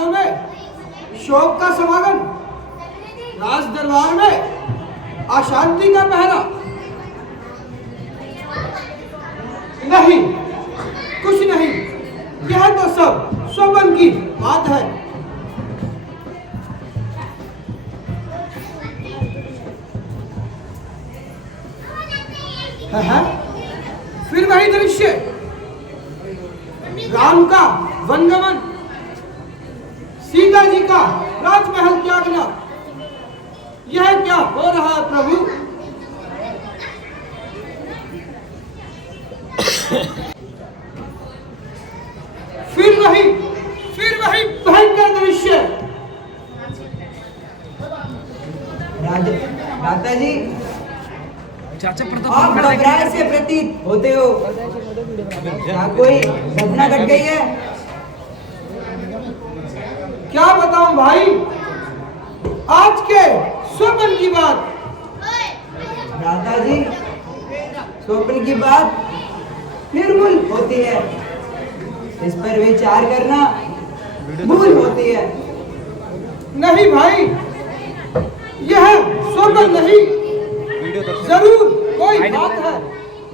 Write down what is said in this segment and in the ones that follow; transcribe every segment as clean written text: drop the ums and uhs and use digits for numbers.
प्रांगणों में शोक का समागम, राज दरबार में अशांति का पहरा। नहीं, कुछ नहीं, यह तो सब स्वप्न की बात है। फिर वही दृश्य, राम का वनगमन, सीता जी का राजमहल त्यागना। यह क्या हो रहा है प्रभु? फिर वही भयंकर दृश्य। राजा जी, चाचा आप घबराए से प्रतीत होते हो। क्या कोई घटना घट गई है? क्या बताऊं भाई, आज के स्वप्न की बात। राजा जी, स्वप्न की बात निर्मूल होती है, इस पर विचार करना भूल होती है। नहीं भाई, यह स्वप्न नहीं, जरूर कोई बात है।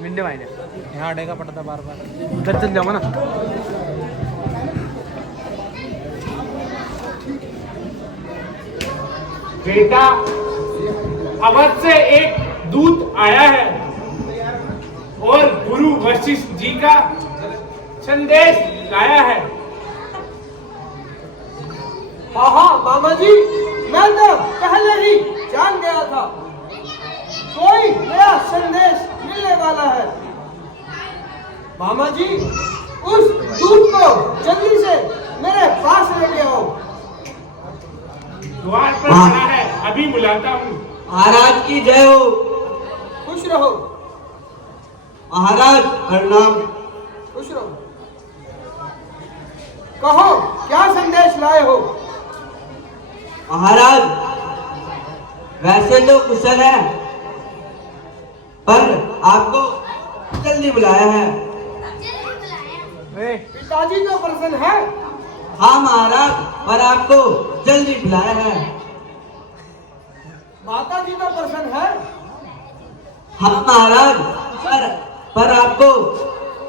मिंडे मायने यहाँ अड़ेगा पड़ता बार बार, उधर चल जाऊंगा ना। बेटा, अवध से एक दूत आया है और गुरु वशिष्ठ जी का संदेश लाया है। हाँ मामा जी, मैं तो पहले ही जान गया था, कोई नया संदेश मिलने वाला है। मामा जी, उस दूत को जल्दी से मेरे पास लेके आओ। द्वार पर खड़ा है, अभी बुलाता हूँ। महाराज की जय हो। खुश रहो महाराज प्रणाम। खुश रहो। कहो, क्या संदेश लाए हो? महाराज, वैसे तो कुशल है, पर आपको जल्दी बुलाया है। पिताजी तो प्रसन्न है। हाँ महाराज, पर आपको जल्दी बुलाया है। माता जी तो प्रसन्न है। हाँ महाराज, पर आपको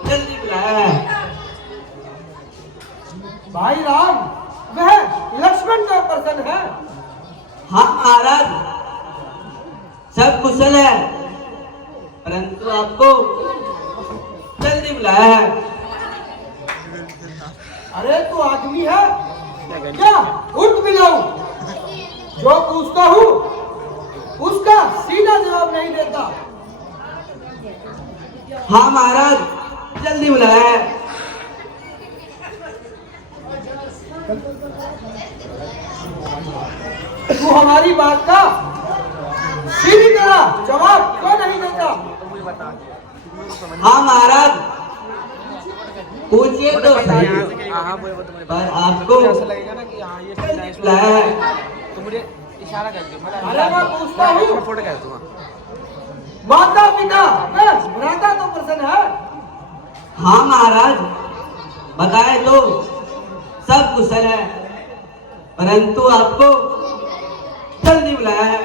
जल्दी बुलाया है। भाई राम, वह लक्ष्मण तो प्रसन्न है। हाँ महाराज, सब कुशल है, परंतु आपको जल्दी बुलाया है। अरे तू आदमी है क्या? उठ मिलाऊं? जो पूछता हूँ उसका सीधा जवाब नहीं देता। हाँ महाराज, जल्दी बुलाया है। तू हमारी बात का सीधी तरह जवाब क्यों नहीं देता? हाँ महाराज, पूछिए तो सही, पर आपको बुलाया है। तो मुझे इशारा कर दो। अरे मैं पूछता हूँ, फोटो कर दूंगा। माता पिता भ्राता तो प्रसन्न है। हाँ महाराज, बताए तो सब कुशल है, परंतु आपको जल्दी बुलाया है।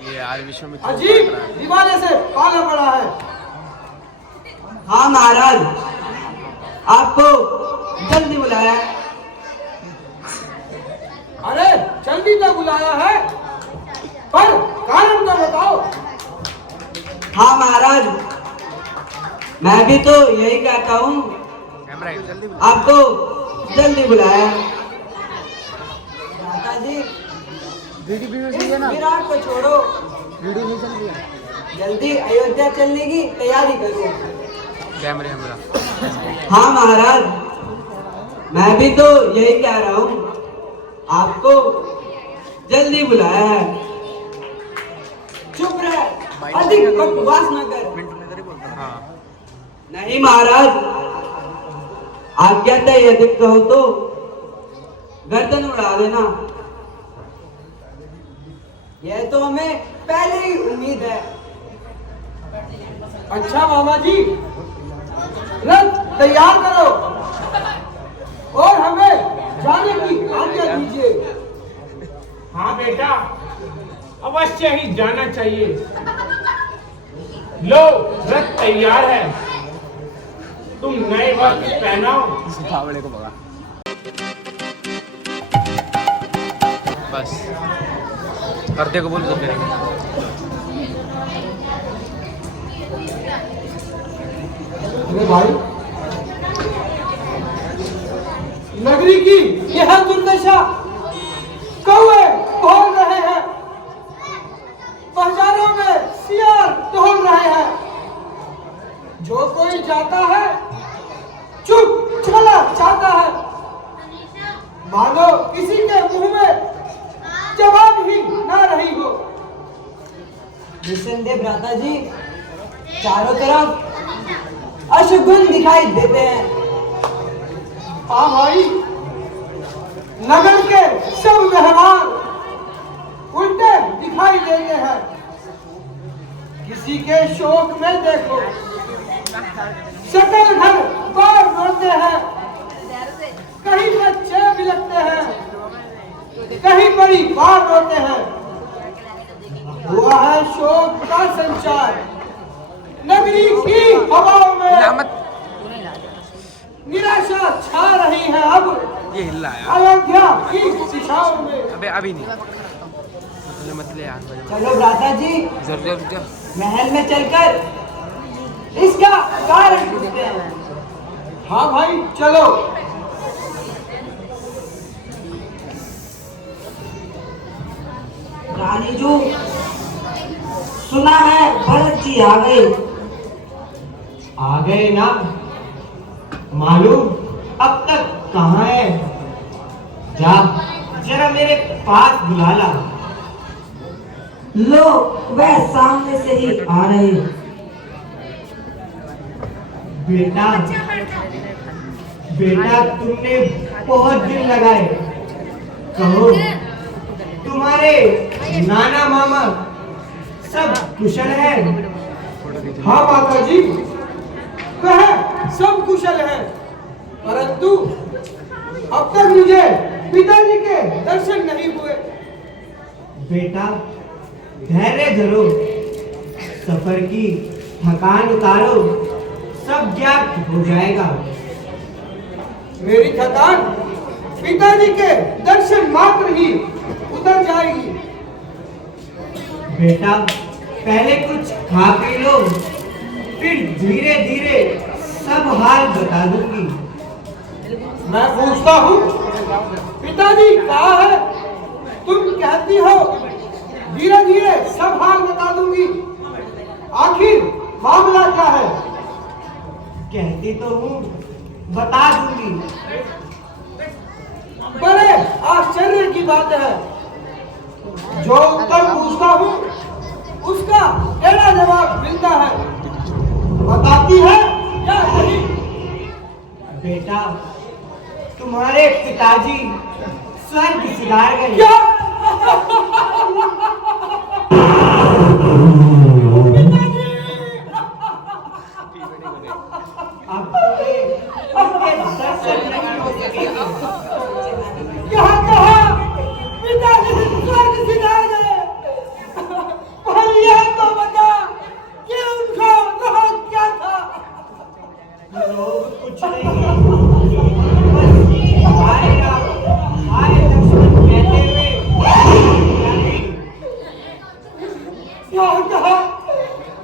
ये यार विश्व में अजीब दीवाने से पाला पड़ा है। हाँ महाराज, आपको जल्दी बुलाया है। अरे जल्दी तो बुलाया है, पर कारण तो बताओ। हाँ महाराज, मैं भी तो यही कहता हूँ, आपको जल्दी बुलाया है। दादाजी, इस विराट को छोड़ो, वीडियो नहीं चल रही है। जल्दी अयोध्या चलने की तैयारी करो। कैमरे हमरा। हाँ महाराज, मैं भी तो यही कह रहा हूँ, आपको जल्दी बुलाया है। चुप रह, अधिक बकवास न कर। हाँ। नहीं महाराज, आज्ञा है, यदि कहो तो गर्दन उड़ा देना। यह तो हमें पहले ही उम्मीद है। अच्छा मामा जी, रथ तैयार करो और हमें आज्ञा दीजिए। हाँ बेटा, अवश्य ही जाना चाहिए। लो, रथ तैयार है, तुम नए वस्त्र पहनाओ। फावड़े को भगा बस। करते को बोल तो करेंगे। अरे भाई, नगरी की यह दुर्दशा, कौवे बोल रहे हैं, बाजारों में सियार टहल रहे हैं। जो कोई जाता है चुप चला जाता है, मानो किसी के मुंह में जवाब ही ना रही हो। निसंदेह भ्राता जी, चारों तरफ अशुभन दिखाई देते हैं। हाँ भाई, नगर के सब व्यवहार उल्टे दिखाई देते हैं। किसी के शोक में देखो, सकल घर बार बढ़ते हैं, कहीं बच्चे बिलखते हैं, कहीं परिवार रोते हैं। हुआ है शोक का संचार नगरी की हवाओं में। निराशा छा रही है अब ये हिल रहा है। अयोध्या की दिशाओं में। अबे अभी नहीं मत ले यार। चलो भ्राता जी, जरूर महल में चलकर इसका कारण पूछते हैं। हाँ भाई चलो। रानी जू, सुना है भरत जी आ गए। आ गए ना, मालूम अब तक कहाँ है? जा जरा मेरे पास बुला ला। लो, वह सामने से ही आ रहे। बेटा बेटा, तुमने बहुत दिन लगाए, कहो तुम्हारे नाना मामा सब कुशल है? हाँ माता जी, वह सब कुशल है, परंतु अब तक मुझे पिताजी के दर्शन नहीं हुए। बेटा धैर्य धरो, सफर की थकान उतारो, सब ज्ञात हो जाएगा। मेरी थकान पिताजी के दर्शन मात्र ही उतर जाएगी। बेटा पहले कुछ खा पी लो, फिर धीरे धीरे सब हाल बता दूंगी। मैं पूछता हूँ, पिताजी कहाँ है? तुम कहती हो धीरे धीरे सब हाल बता दूंगी, आखिर मामला क्या है? कहती तो हूँ बता दूंगी। बड़े आश्चर्य की बात है, जो उत्तर पूछता हूँ उसका टेढ़ा जवाब मिलता है। बताती है या नहीं? बेटा तुम्हारे पिताजी स्वर्ग सिधार गए। क्या? अब उनके दर्शन नहीं हो सकेंगे। कहा पिताजी स्वर्ग सिधार गए? पहले यह तो बता कि उनका रोग क्या था? रोग कुछ नहीं, बस हाय राम हाय लक्ष्मण कहते हुए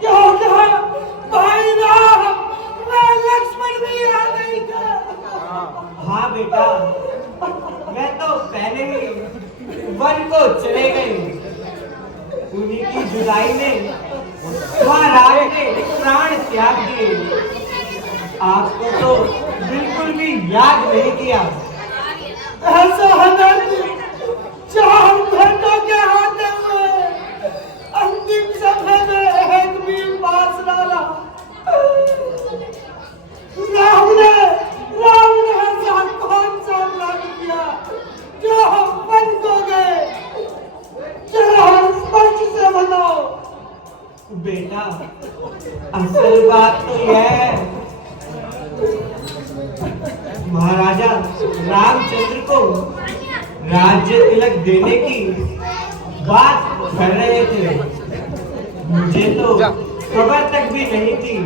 क्या कहा भाई राम, मैं लक्ष्मण भी आ गई था। हाँ बेटा, मैं तो पहले ही वन को चले गई। उन्हीं की जुदाई में महाराज ने प्राण त्याग दिए। आपको तो बिल्कुल भी याद नहीं किया। ऐसा हदर्द 4 घंटों के हाथे हुए अंतिम समय में एक भी पास डाला। राम ने ऐसा कौन सा अपराध किया जो हम बंद हो गए? जरा स्पष्ट से बताओ। बेटा असल बात तो यह है, महाराजा रामचंद्र को राज्य तिलक देने की बात कर रहे थे। मुझे तो खबर तक भी नहीं थी।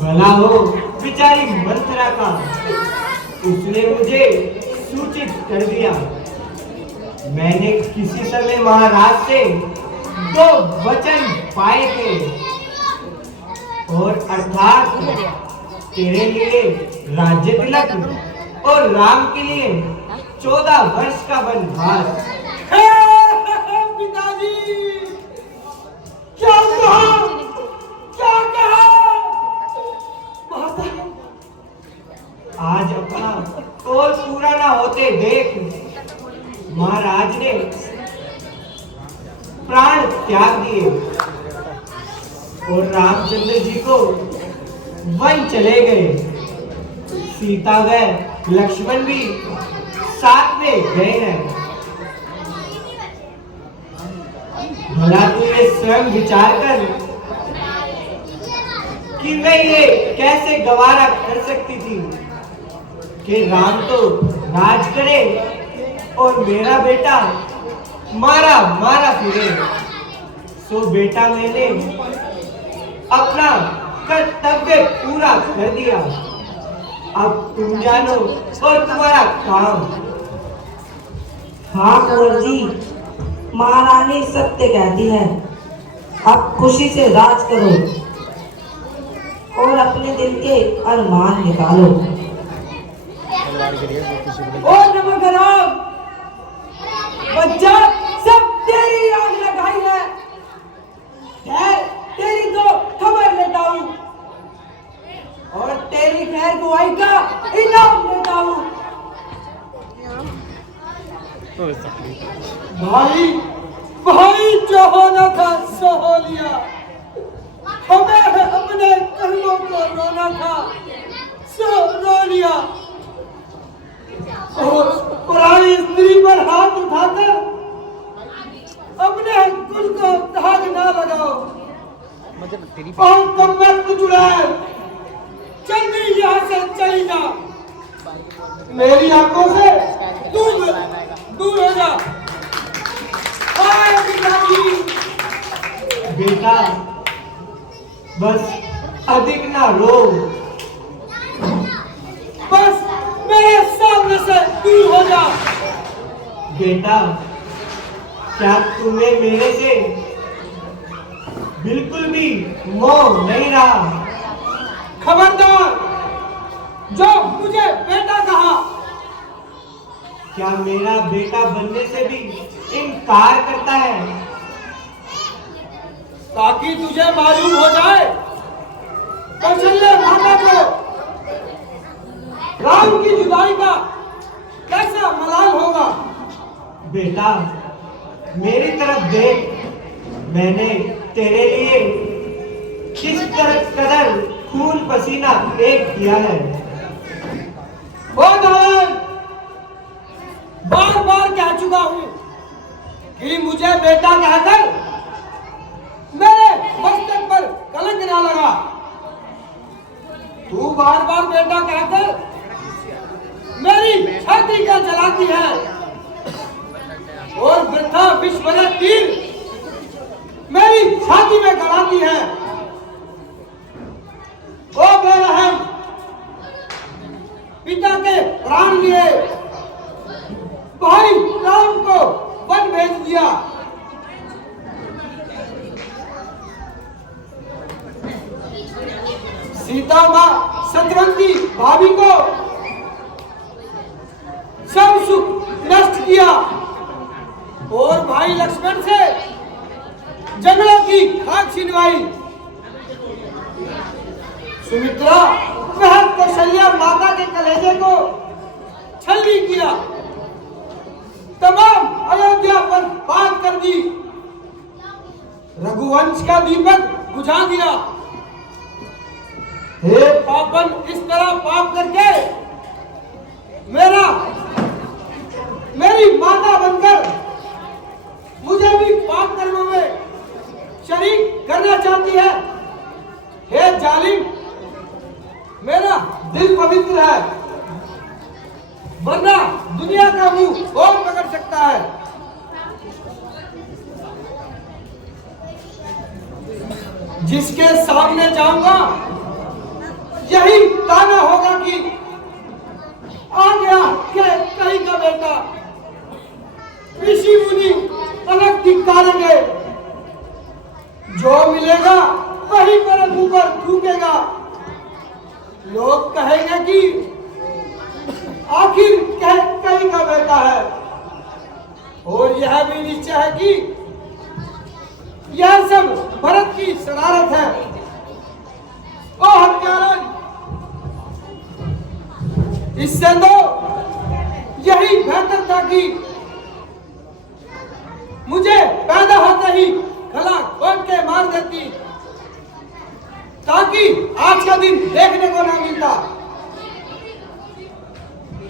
भला हो बेचारी मंत्रा का, उसने मुझे सूचित कर दिया। मैंने किसी समय महाराज से 2 वचन पाए थे, और अर्थात तेरे लिए राज्य तिलक और राम के लिए 14 वर्ष का वनवास। पिताजी, क्या कहा? क्या कहा? माता, आज अपना कौल पूरा ना होते देख महाराज ने प्राण त्याग दिए और रामचंद्र जी को वन चले गए। सीता व लक्ष्मण भी साथ में गए हैं। भला तू ये स्वयं विचार कर कि मैं ये कैसे गवारा कर सकती थी कि राम तो राज करे और मेरा बेटा मारा मारा फिरे। सो बेटा मैंने अपना कर्तव्य पूरा कर दिया। अब तुम जानो और तुम्हारा काम। हाँ कुंवर जी, महारानी सत्य कहती है। अब खुशी से राज करो और अपने दिल के अरमान निकालो। ओ नमोगराम, बच्चा सब तेरी आग लगाई है। खैर, तेरी तो खबर लेता हूँ और तेरी खैर गुआई का इनाम देता हूँ। भाई भाई जो होना था सो हो लिया। हमें अपने कर्मों को रोना था सो रो लिया। और पराई स्त्री पर हाथ उठाकर अपने कुल को दाग ना लगाओ। और कब मैं तुझ जल्दी यहाँ से चली जा। मेरी आंखों से दूर दूर हो जा। बेटा बस अधिक ना रो। बस मेरे सामने से दूर हो जा। बेटा क्या तुम्हें मेरे से बिल्कुल भी मोह नहीं रहा? खबरदार, जो मुझे बेटा कहा। क्या मेरा बेटा बनने से भी इनकार करता है? ताकि तुझे मालूम हो जाए कौशल्य माता को राम की जुदाई का कैसा मलाल होगा। बेटा मेरी तरफ देख, मैंने तेरे लिए किस कदर खून पसीना एक किया है। बार बार कह चुका हूँ कि मुझे बेटा कहकर मेरे मस्तक पर कलंक ना लगा। तू बार बार बेटा कहकर मेरी छाती का जलाती है और वृद्धा विश्व तीर मेरी छाती में गड़ाती है। ओ बेरहम, पिता के प्राण लिए भाई राम को वन भेज दिया। सीता माँ सतरंगी भाभी को सब सुख नष्ट किया और भाई लक्ष्मण से जंगलों की खाक छिनवाई। सुमित्रा वह कौशल्या माता के कलेजे को छलनी किया, तमाम अयोध्या पर बात कर दी, रघुवंश का दीपक बुझा दिया। हे पापन, इस तरह पाप करके मेरी माता बनकर मुझे भी पाप कर्मों में शरीक करना चाहती है। हे जालिम, मेरा दिल पवित्र है, वरना दुनिया का मुंह कौन पकड़ सकता है। जिसके सामने जाऊंगा यही ताना होगा कि आ गया कहीं का बेटा। ऋषि मुनि अलग धिक्कारेंगे, जो मिलेगा वही पर मुंह पर थूकेगा। लोग कहेंगे कि आखिर कहीं का बेटा है। और यह भी निश्चय है कि यह सब भरत की शरारत है। ओ हत्यारन, इससे तो यही बेहतर था कि मुझे पैदा होते ही गला घोट के मार देती, ताकि आज का दिन देखने को ना मिलता।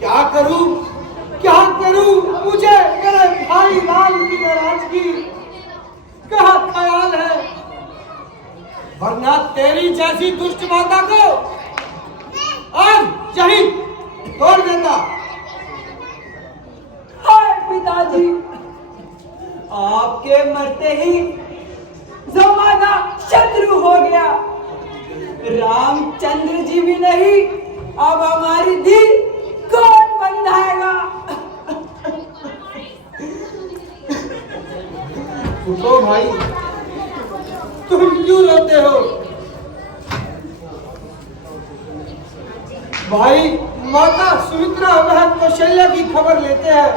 क्या करूं, मुझे मेरे भाई लाल की नाराजगी का ख्याल है, वरना तेरी जैसी दुष्ट माता को आज यही तोड़ देता। हाय पिताजी, आपके मरते ही जमाना शत्रु हो गया। रामचंद्र जी भी नहीं, अब हमारी दिल कौन बंधाएगा? उठो भाई, तुम क्यों रोते हो? भाई, माता सुमित्रा वह कौशल्या की खबर लेते हैं।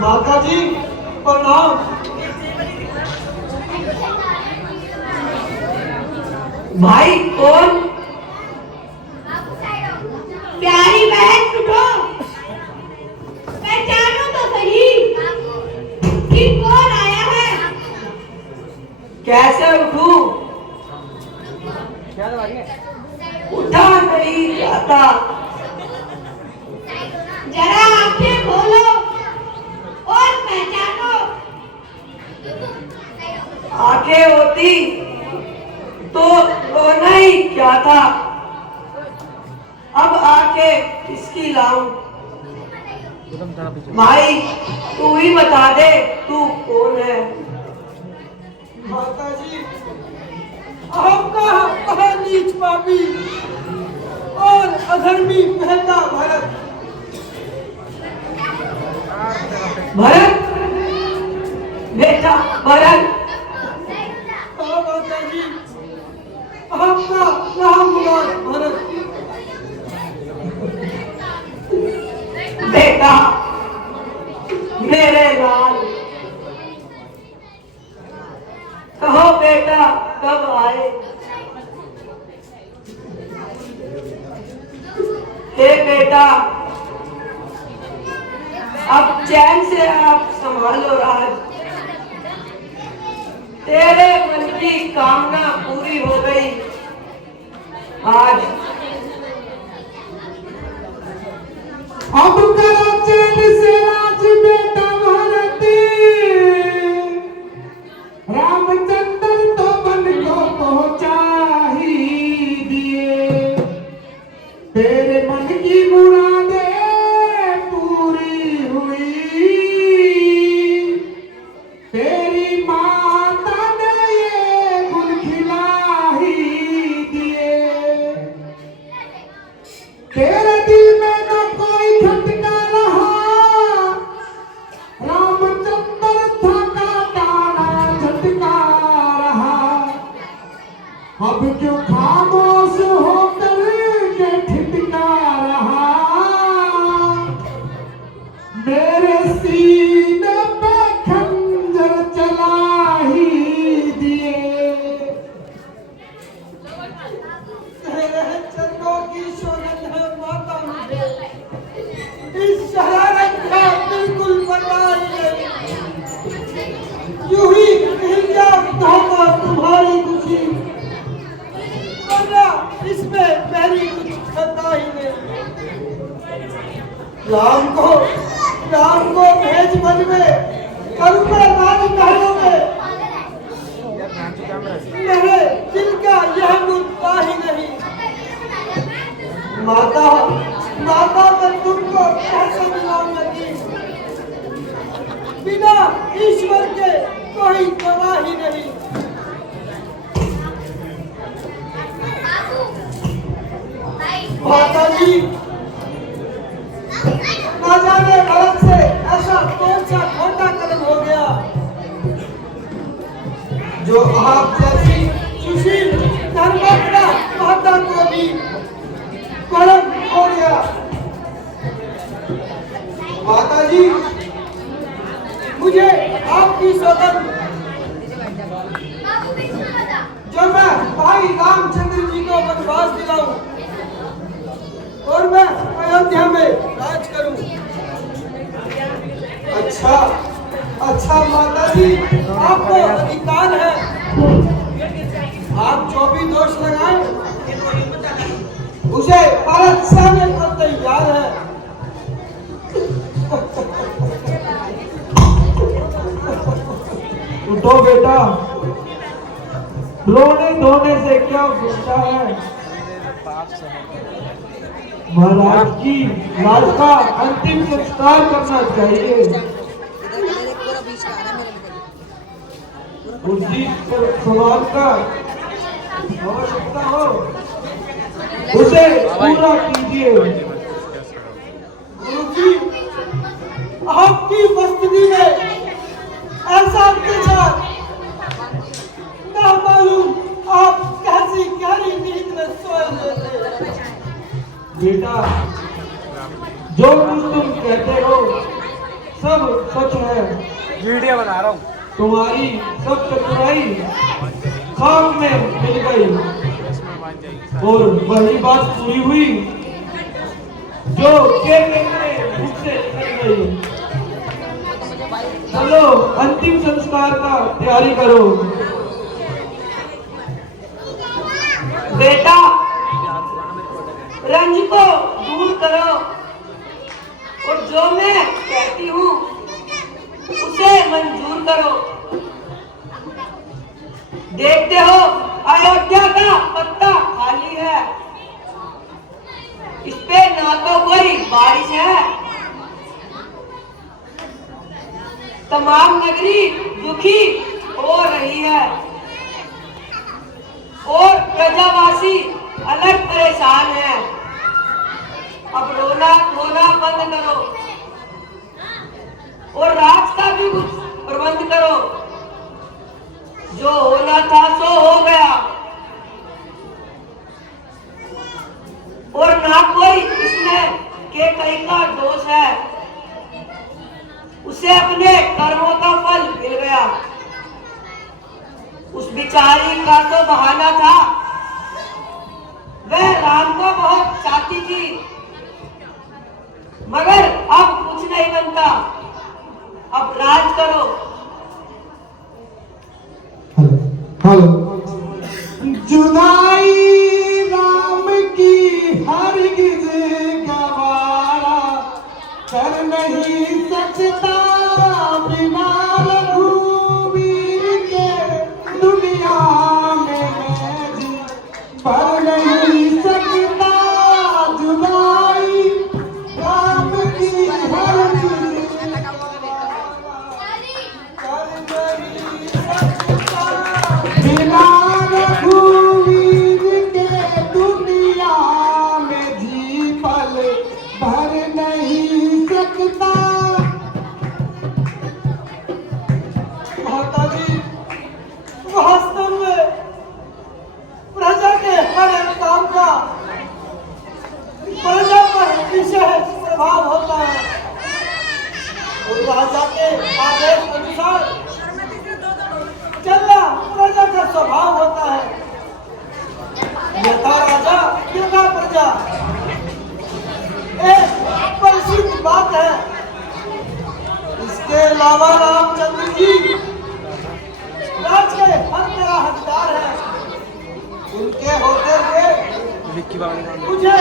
माता जी प्रणाम। भाई कौन? प्यारी बहन उठो, पहचानो तो सही कि कौन आया है। कैसे उठूं? उठा नहीं जाता। जरा आंखें खोलो और पहचानो। आंखें होती तो रोना ही क्या था। अब आके किसकी लाऊं? भाई तू ही बता दे, तू कौन है? माता जी, आपका नीच पापी और अधर्मी महंगा भरत। भरत बेटा भरत। हाँ माता जी, आपका नाम भरत। बेटा मेरे लाल, कहो बेटा कब आए? हे बेटा, अब चैन से आप संभालो राज। तेरे मन की कामना पूरी हो गई आज। अब करो चैन से राज बेटा भरत। रामचंद्र तो मन को पहुंचा ही दिए। तेरे मन की मुरादें पूरी हुई। तेरी माता ने ये गुल खिला ही दिए। तेरे दिल में न कोई खटका रहा। रामचंद्र था का ताना झटका रहा। अब क्यों खामोश होकर के ठिठका रहा। मेरे सीने पे खंजर चला ही दिए। तेरे चरणों की शोभन है माता मुझे। इस शरारत का बिल्कुल पता ही नहीं। यूं ही हिंजा होगा तुम्हारी खुशी, वरना इसमें मेरी कुछ खता ही नहीं। राम को भेज मन में करूँगा राज महलों में। मेरे दिल का यह मुद्दा ही नहीं। माता ना जाने भरत से ऐसा कौन सा खोटा कदम हो गया जो आप जैसी सुशील धर्मात्मा माता को भी कलंक हो गया। माता जी, मुझे आपकी सौगंध जो मैं भाई रामचंद्र जी को वनवास दिलाऊं और मैं अयोध्या में राज करूं। अच्छा अच्छा माता जी, आपको अधिकार है, आप जो भी दोष लगाएं उसे भारत सहने को तैयार है। उठो बेटा, रोने धोने से क्या गुस्सा है। महाराज की लाश का अंतिम संस्कार करना चाहिए। और जिस सवाल का आवश्यकता हो उसे पूरा कीजिए। गुरुजी, आपकी मस्ती में ऐसा अत्याचार ना मालूम आप कैसी गहरी नींद में सोए हुए थे। बेटा, जो कुछ तुम कहते हो सब सच है। वीडियो बना रहा हूँ। तुम्हारी सब चतुराई खाक में मिल गई और वही बात पूरी हुई जो कहने मुझसे निकल गई। चलो अंतिम संस्कार का तैयारी करो। बेटा, रंज को दूर करो और जो मैं कहती हूँ उसे मंजूर करो। देखते हो अयोध्या का पत्ता खाली है, इस पे ना तो कोई बारिश है। तमाम नगरी दुखी हो रही है और प्रजावासी अलग परेशान है। अब रोना धोना बंद करो और राज का भी कुछ प्रबंध करो। जो होना था सो हो गया और ना कोई इसमें के कहीं का दोष है, उसे अपने कर्मों का फल मिल गया। उस बिचारी का तो बहाना था, वह राम को बहुत चाहती थी, मगर अब कुछ नहीं बनता। अब राज करो। हेलो, जुदाई राम की हरगिज गवारा कर नहीं सकता बिना रघुवीर के। दुनिया में मैं जी पर नहीं सकता जुदाई राम की हरगिज कर नहीं सकता बिना रघुवीर के। दुनिया में जी पल भर नहीं सकता। माता जी, वास्तव में प्रजा के हर एक काम का प्रजा पर विशेष प्रभाव होता है और राजा के आदेश अनुसार चलना प्रजा का स्वभाव होता है। यथा राजा यथा प्रजा एक प्रसिद्ध बात है। इसके अलावा रामचंद्र जी राज के हर तरह हकदार है। उनके होते हुए मुझे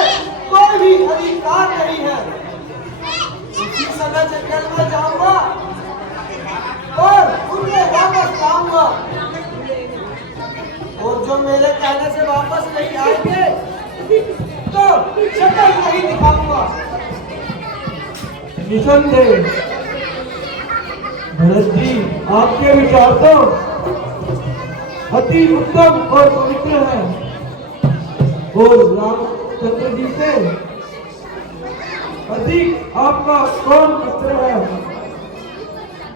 कोई भी अधिकार नहीं है। इसी समय से कल मैं जाऊंगा और उन्हें वापस लाऊंगा और जो मेरे कहने से वापस नहीं आएंगे तो शक्ल नहीं दिखाऊंगा। निसंदेह भरत जी, आपके विचार तो अति उत्तम और पवित्र है और रामचंद्र जी से अधिक आपका कौन मित्र है?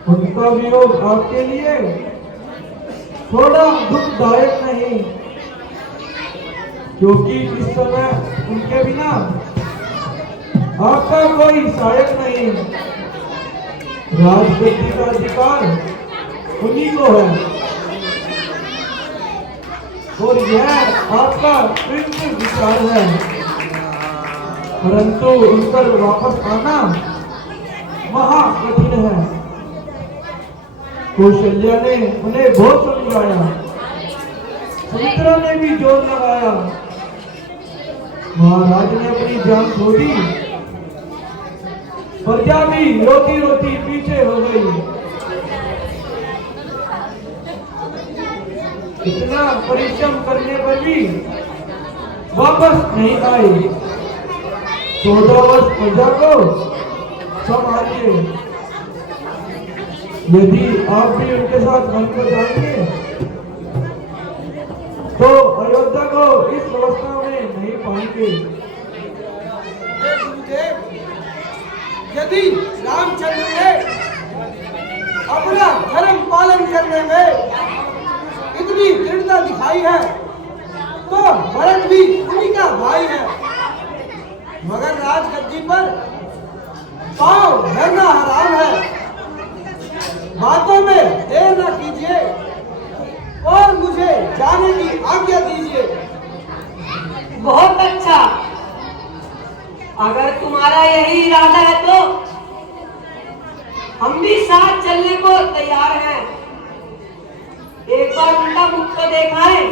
उनका वियोग आपके लिए थोड़ा दुखदायक नहीं, क्योंकि इस समय उनके बिना आपका कोई सहायक नहीं। राजगद्दी का अधिकार उन्हीं को है और यह आपका कृत्य विचार है, परंतु उन पर वापस आना महा कठिन है। कौशल्या ने उन्हें बहुत समझाया, सुमित्रा ने भी जोर लगाया, महाराज ने अपनी जान खो दी, प्रजा भी रोती रोती पीछे हो गई। इतना परिश्रम करने पर भी वापस नहीं आई। 14 वर्ष प्रजा को संभालिए। यदि आप भी उनके साथ मन को जाएंगे तो अयोध्या को इस अवस्था में नहीं पाएंगे। गुरुदेव, यदि रामचंद्र ने अपना धर्म पालन करने में इतनी दृढ़ता दिखाई है तो भरत भी उन्हीं का भाई है, मगर राजगद्दी पर पांव धरना हराम है। बातों में देर न कीजिए और मुझे जाने की आज्ञा दीजिए। बहुत अच्छा, अगर तुम्हारा यही इरादा है तो हम भी साथ चलने को तैयार हैं। एक बार उनका मुख तो देखा है।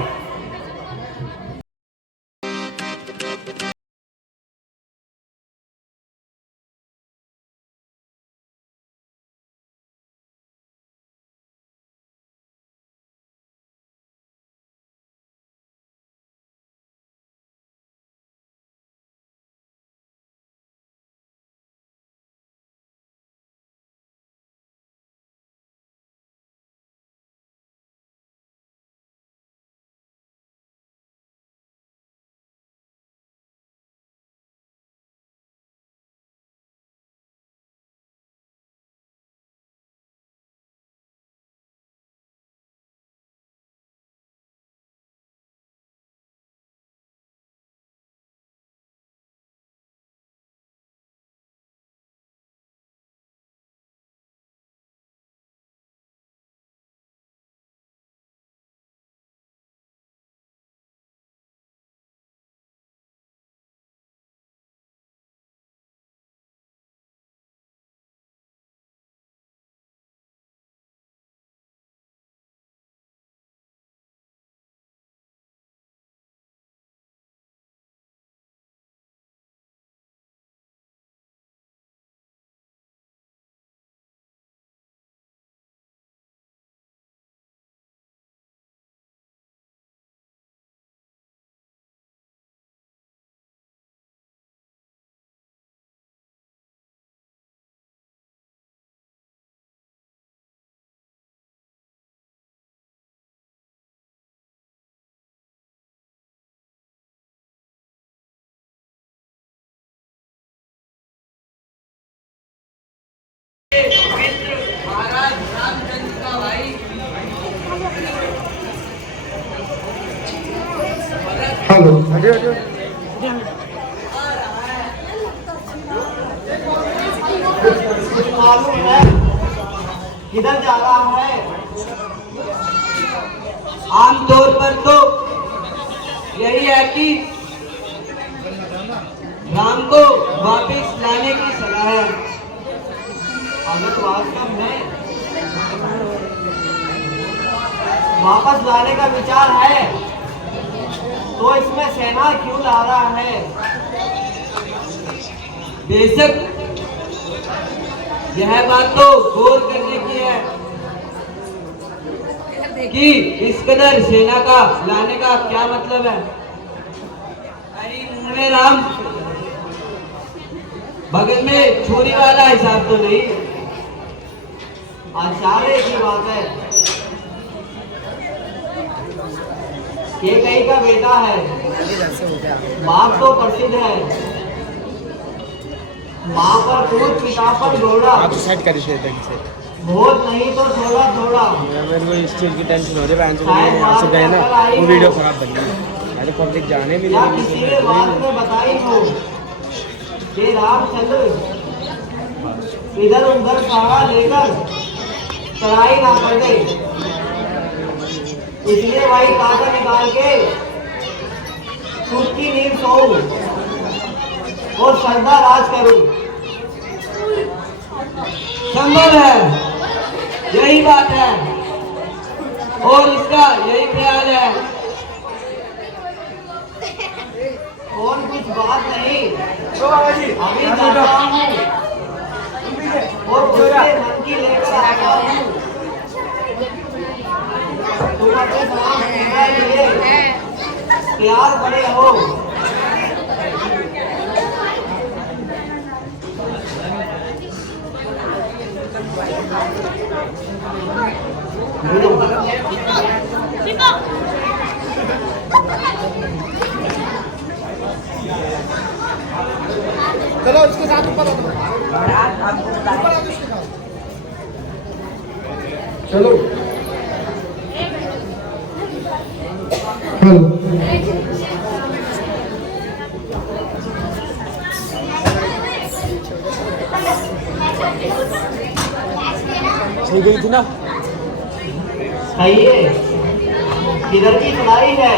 महाराज रामचंद्र का भाई मालूम है किधर जा रहा है? आमतौर पर तो यही है कि राम को वापस लाने की सलाह है। अगर वास्तव में वापस लाने का विचार है तो इसमें सेना क्यों ला रहा है? बेशक यह बात तो गौर करने की है कि इस कदर सेना का लाने का क्या मतलब है। कहीं मुंह में राम बगल में छुरी वाला हिसाब तो नहीं। आचार्य की बात है, ये कहीं का बेटा है, बात तो प्रसिद्ध है। माँ पर कूद, पिता पर दौड़ा, आप तो सेट कर से ढंग से। बहुत नहीं तो थोड़ा थोड़ा। मेरे को इस चीज़ की टेंशन हो रही है, यहाँ से गए ना वो वीडियो खराब बन गई। अरे पब्लिक जाने भी या नहीं किसी ने बात में बताई हो कि रामचंद्र इधर उधर सहारा लेकर चढ़ाई ना कर दे, इसलिए भाई काका निकाल के सुख की नींद सोऊं और श्रद्धा राज करूं। संभव है, यही बात है और इसका यही ख्याल है। और कुछ बात नहीं, अभी जाता हूँ और उसके मन की लेकर आता हूँ। तुम अपने सलाम कहने के लिए तैयार बड़े हो। चलो इसके साथ ऊपर चलो सही गई थी ना। कहिए किधर की चढ़ाई है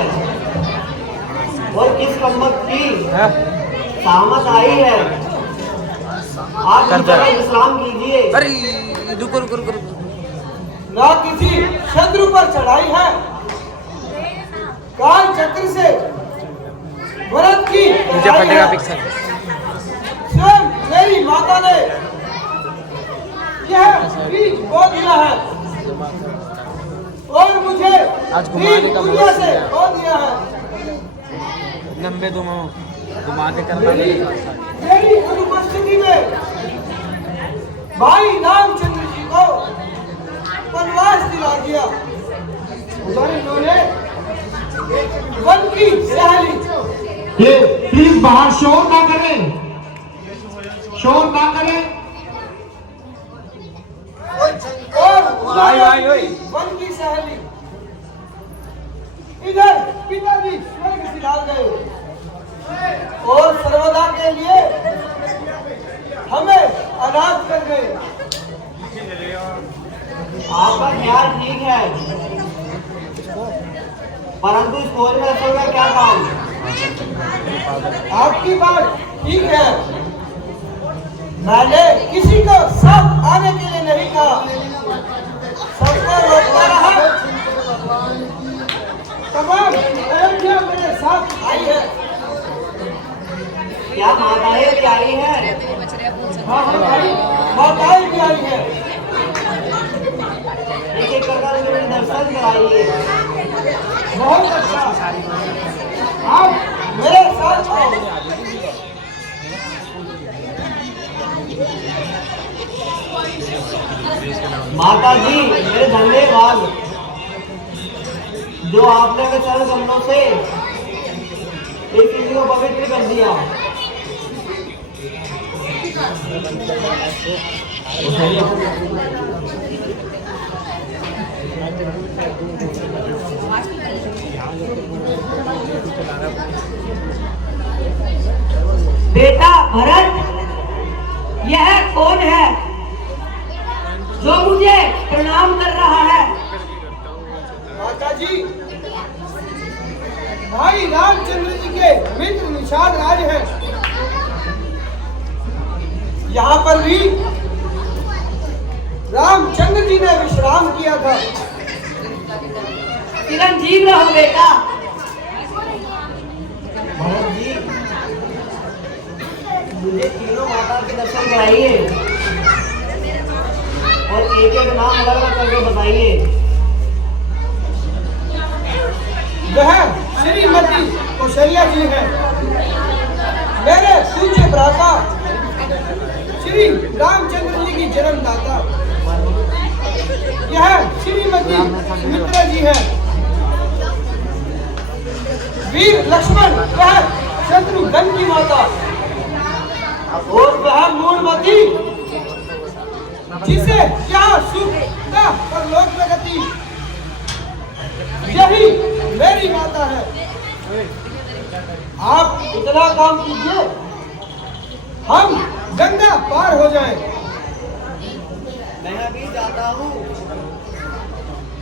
और किस कमबख्त की सामत आई है। आज कर की जगह विश्राम कीजिए। अरे रुको रुको रुको ना किसी शत्रु पर चढ़ाई है, काल चक्र से भरत की मुझे लड़ाई फटेगा है। पिक्चर। स्वयं मेरी माता ने यह बीज बो दिया है और मुझे आज घुमाने का दुनिया बहुत से है। खो दिया है। लंबे घुमा के करना मेरी अनुपस्थिति में भाई रामचंद्र जी को वनवास दिला दिया। उधर इन्होंने वन की सहेली ये प्लीज बाहर शोर ना करें, शोर ना करें। और उन्होंने वन की सहेली इधर पिताजी स्वर्ग सिधार गए और सर्वदा के लिए हमें अनाथ कर गए। आपका ख्याल ठीक है, परंतु इस फौज में असल में क्या काम? आपकी बात ठीक है, मैंने किसी को साथ आने के लिए नहीं कहा, सबको रोकता रहा। तमाम अयोध्या मेरे साथ आई है। क्या माताएं भी आई है? हाँ हाँ भाई, माताएं भी आई है। एक एक कर मेरे दर्शन कराइए। बहुत अच्छा, आप मेरे साथ आओ। माता जी मेरे धन्यवाद, जो आपने मेरे चरण कमलों से इस चीज को पवित्र कर दिया। बेटा भरत, यह कौन है जो मुझे प्रणाम कर रहा है? माता जी, भाई रामचंद्र जी के मित्र निषाद राज हैं। यहाँ पर भी रामचंद्र जी ने विश्राम किया था। चिरंजीव रहो बेटा। भरत जी मुझे तीनों माता के दर्शन कराइए और एक एक नाम अलग अलग करके बताइए। वह श्रीमती कौशल्या जी हैं, मेरे पूज्य भ्राता श्री रामचंद्र जी की जन्मदाता। यह श्रीमती मित्रा जी है, वीर लक्ष्मण वह शत्रुघ्न की माता। और वह मूढ़मती जिसे यहाँ सुख न परलोक में गति, यही मेरी माता है। आप इतना काम कीजिए, हम गंगा पार हो जाएं। मैं अभी जाता हूँ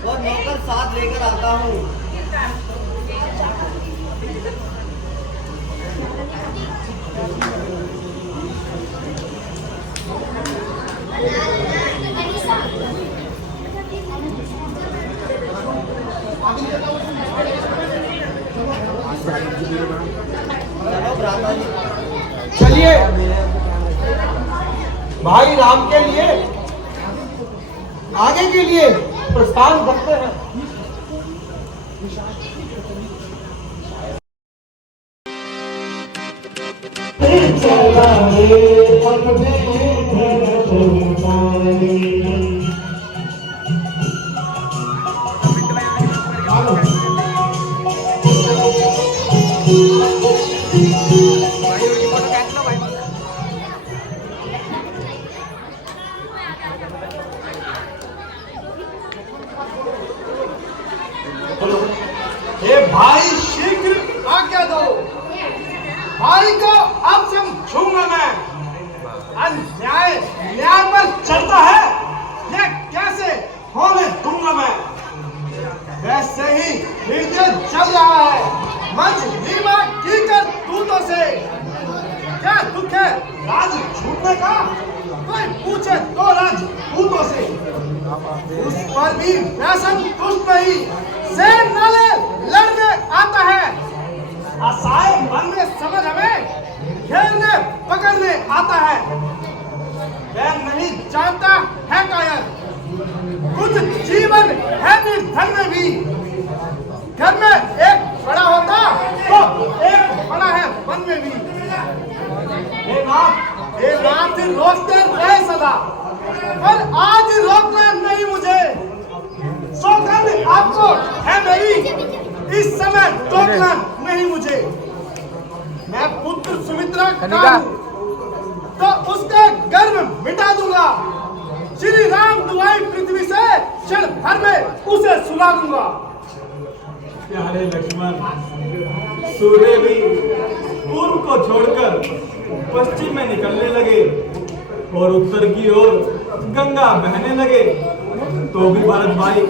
और नौकर साथ लेकर आता हूँ। चलो भ्राता जी, चलिए भाई राम के लिए आगे के लिए प्रस्थान करते हैं। हे भाई शीघ्र आज्ञा दो, भाई को अब समझूंगा मैं। अन्याय न्याय पर चलता है, ये कैसे होने दूंगा मैं। वैसे ही हृदय चल रहा है मंजलीमा की करतूतों से। क्या दुख है राज छूटने का, कोई पूछे तो राजपूतों से। उस पर भी वैसा दुष्ट नहीं, से नाले लड़ने आता है। आशाएं मन में समझ हमें घेरने पकड़ने आता है। वह नहीं जानता है कायर, कुछ जीवन है निर्धन में भी। घर में एक बड़ा होता तो एक बड़ा है मन में भी। हे नाथ रोकते रहे सदा, पर आज रोकना नहीं मुझे। सौगंध आपको है मेरी, इस समय टोकना नहीं मुझे। मैं पुत्र सुमित्रा का हूं, तो उसका गर्व मिटा दूंगा। श्री राम दुआई पृथ्वी से क्षण भर में उसे सुला दूंगा। प्यारे लक्ष्मण, सूर्य भी पूर्व को छोड़कर पश्चिम में निकलने लगे और उत्तर की ओर गंगा बहने लगे, तो भी भरत भाई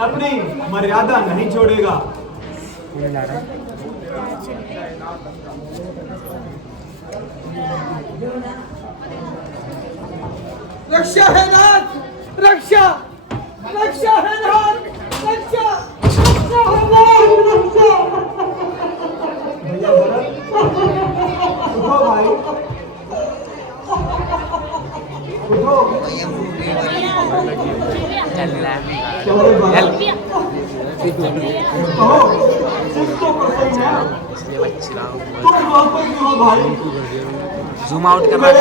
अपनी मर्यादा नहीं छोड़ेगा। रक्षा है नाथ, रक्षा, रक्षा है नाथ, रक्षा, रक्षा है नाथ, रक्षा। भैया भरत, उठो भाई, उठो। चलो भरत, कहो, कुछ तो प्रसन्न है। तुम वहाँ पर क्यों हो भाई? जूम आउट करना है,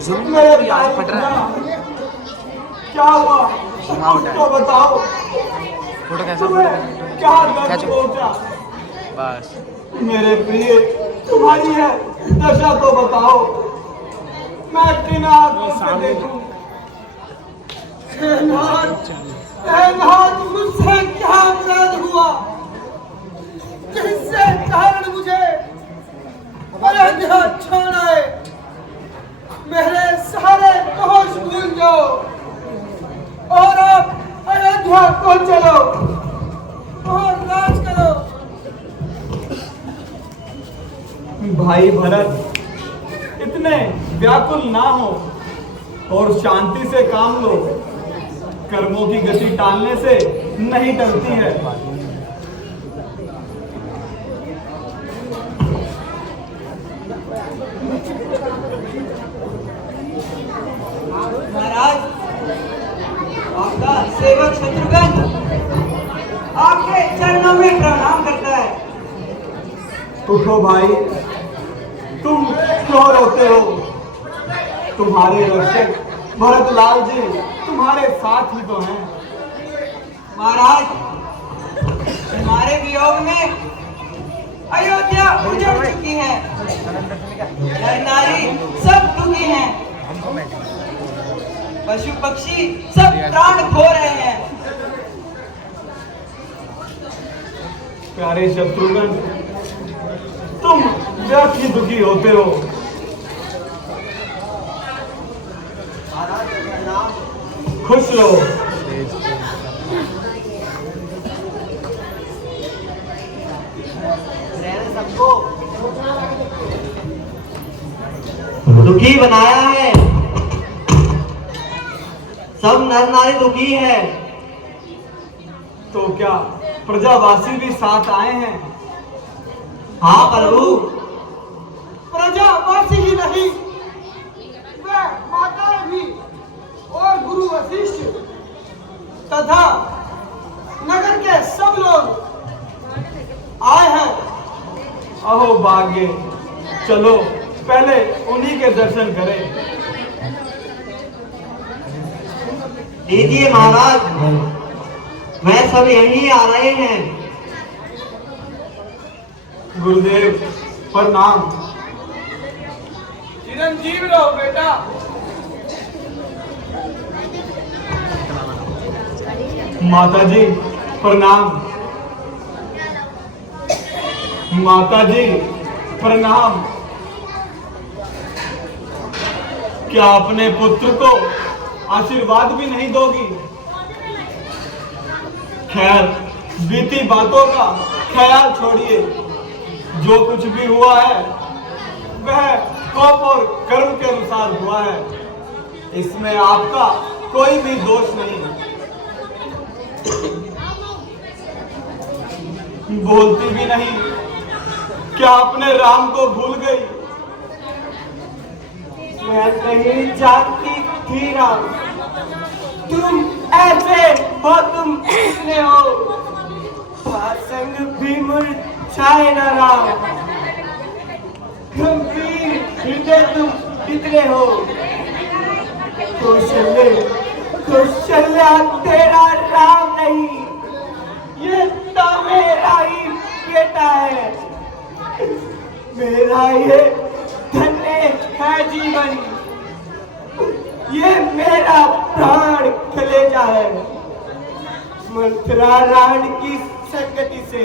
जूम यहाँ फट रहा है। क्या हुआ? जूम आउट है, तो बताओ, फोटो कैसा तुम्हें क्या दर्द पहुंचा? बस मेरे प्रिय, तुम्हारी है दशा तो बताओ, मैं किन आंखों से देखूं? नाथ, मुझसे क्या अपराध हुआ, जिससे कारण मुझे अयोध्या छोड़ आए? मेरे सारे दोष भूल जाओ और आप अयोध्या को चलो और राज करो। भाई भरत, इतने व्याकुल ना हो और शांति से काम लो। कर्मों की गति टालने से नहीं टलती है। महाराज, आपका सेवक शत्रुघ्न आपके चरणों में प्रणाम करता है। उठो भाई, तुम क्यों रोते हो? तुम्हारे रक्षक भरतलाल जी तुम्हारे साथ ही तो हैं। महाराज, हमारे वियोग में अयोध्या उजड़ चुकी है, नर नारी सब दुखी हैं, पशु पक्षी सब प्राण खो रहे हैं। प्यारे शत्रुघ्न, तुम व्यर्थ ही दुखी होते हो। खुश रहो। सबको दुखी बनाया है, सब नर नारी दुखी है। तो क्या प्रजावासी भी साथ आए हैं? हाँ प्रभु, प्रजावासी ही नहीं, वे माताएं भी और गुरु वशिष्ठ तथा नगर के सब लोग आए हैं। अहो भाग्य, चलो पहले उन्हीं के दर्शन करें। दीजिए महाराज, वह सब यहीं आ रहे हैं। गुरुदेव प्रणाम। चिरंजीव रहो बेटा। माता जी प्रणाम। माता जी प्रणाम। क्या अपने पुत्र को आशीर्वाद भी नहीं दोगी? खैर, बीती बातों का ख्याल छोड़िए। जो कुछ भी हुआ है वह कोप और कर्म के अनुसार हुआ है, इसमें आपका कोई भी दोष नहीं। बोलती भी नहीं, क्या अपने राम को भूल गई? मैं नहीं जानती थी राम, तुम ऐसे हो, तुम कितने हो, संग भी मुरझाए ना राम, गंभीर हृदय तुम कितने हो। कौशल्या तेरा राम नहीं, ये तो मेरा ही बेटा है। मेरा ये धन्य है जीवन, ये मेरा प्राण कलेजा है। मंत्रा राण की संगति से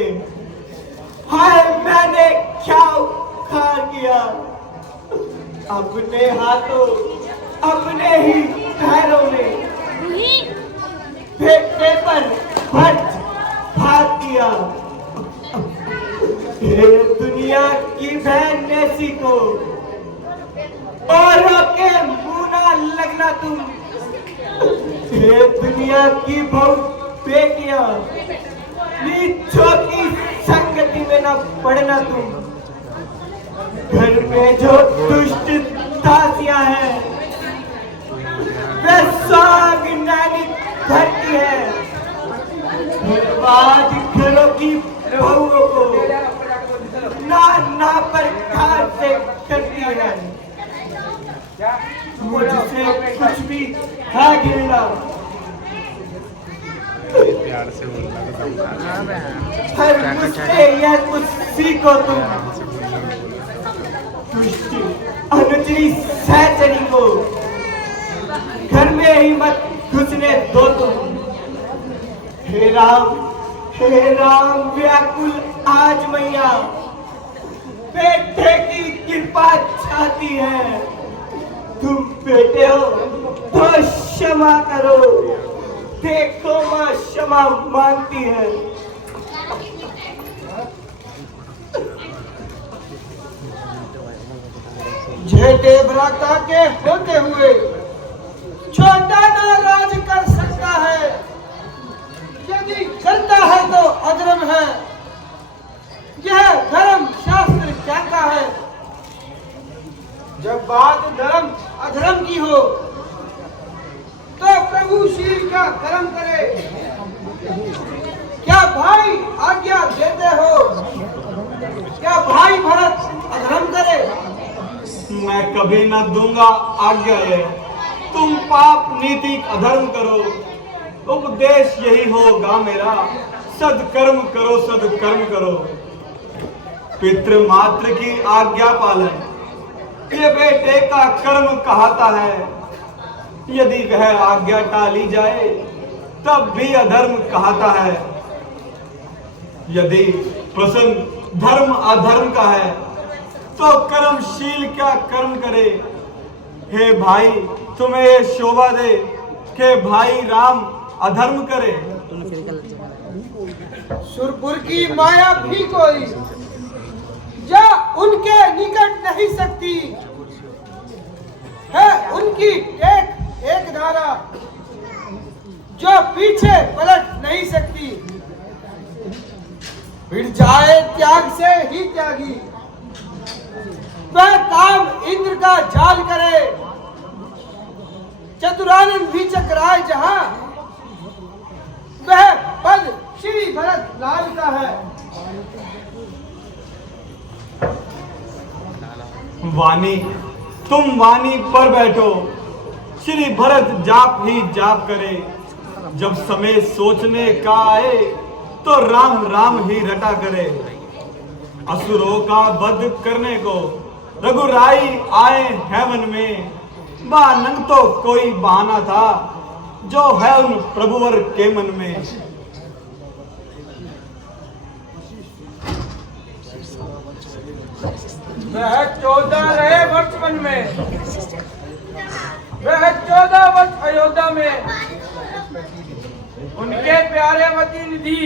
हाय मैंने क्या उपकार किया। अपने हाथों अपने ही पैरों में बेटे पर घात किया। ये दुनिया की बहन नेसी को और के मुंह ना लगना तुम। ये दुनिया की बहुत बेटियां नीचों की संगति में न पड़ना तुम। घर में जो दुष्ट दासियां हैं वे साग नानी भरती है, बर्बाद घरों की बहुओं को नाना प्रकार से करती है। मुझसे कुछ भी है गिरना, प्यार से हर मुझसे यह कुछ सीखो तुम। दुष्ट अनुचरी सहचरी को घर में ही मत घुसने दो तुम। हे राम व्याकुल आज मैया बेटे की कृपा चाहती है। तुम बेटे हो तो क्षमा करो, देखो माँ क्षमा मांगती है। झेटे भ्राता के होते हुए छोटा ना राज कर सकता है, यदि करता है तो अधर्म है। यह धर्म शास्त्र कहता है, जब बात धर्म अधर्म की हो तो प्रभु शील का कर्म करे। क्या भाई आज्ञा देते हो? क्या भाई भरत अधर्म करे? मैं कभी न दूंगा आज्ञा ये। तुम पाप नीतिक अधर्म करो, उपदेश यही होगा मेरा। सदकर्म करो, सदकर्म करो। पितृ मात्र की आज्ञा पालन ये बेटे का कर्म कहता है। यदि वह आज्ञा टाली जाए तब भी अधर्म कहता है। यदि प्रश्न धर्म अधर्म का है तो कर्मशील क्या कर्म करे। हे भाई, तुम्हें ये शोभा दे कि भाई राम अधर्म करे। सुरपुर की माया भी कोई जा उनके निकट नहीं सकती है। उनकी एक धारा जो पीछे पलट नहीं सकती। भिड़ जाए त्याग से ही त्यागी, वह काम इंद्र का जाल करे। चतुरानंद भी चकराए जहां, वह पद श्री भरत लाल का है। वाणी, तुम वाणी पर बैठो, श्री भरत जाप ही जाप करे। जब समय सोचने का आए तो राम राम ही रटा करे। असुरों का वध करने को रघुराई आए हैं वन में। बानंग तो कोई बहाना था जो है उन प्रभुवर के मन में। वह 14 रहे वर्ष वन में, वह 14 वर्ष अयोध्या में। उनके प्यारे मती निधि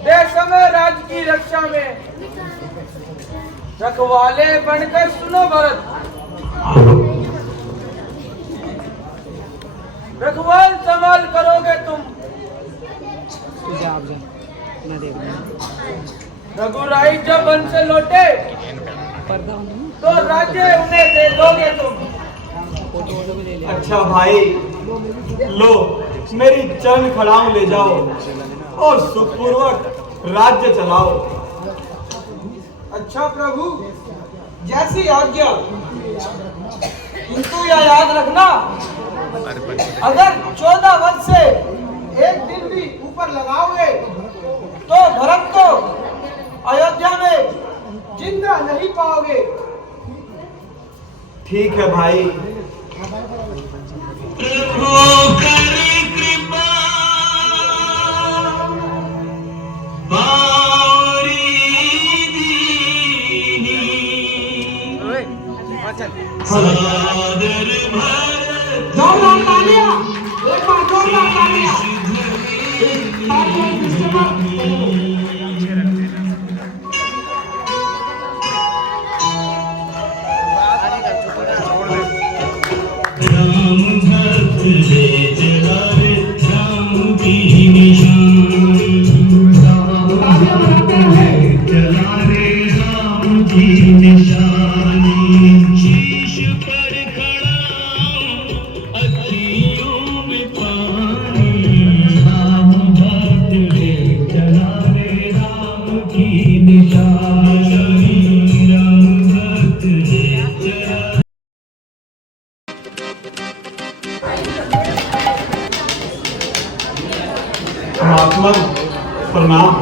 देश में राज की रक्षा में। रखवाले बनकर सुनो भरत, रखवाल संभाल करोगे तुम। रघुराई जब वन से लौटे तो राज्य उन्हें दे दोगे तुम। अच्छा भाई, लो मेरी चरण खड़ाऊं ले जाओ और सुखपूर्वक राज्य चलाओ। अच्छा प्रभु, जैसी आज्ञा। किंतु यह याद रखना, अगर 14 वर्ष से एक दिन भी ऊपर लगाओगे तो भरत को अयोध्या में जिंदा नहीं पाओगे। ठीक है भाई। जोरदार तालियां, एक बार जोरदार तालियां। महात्मा प्रणाम।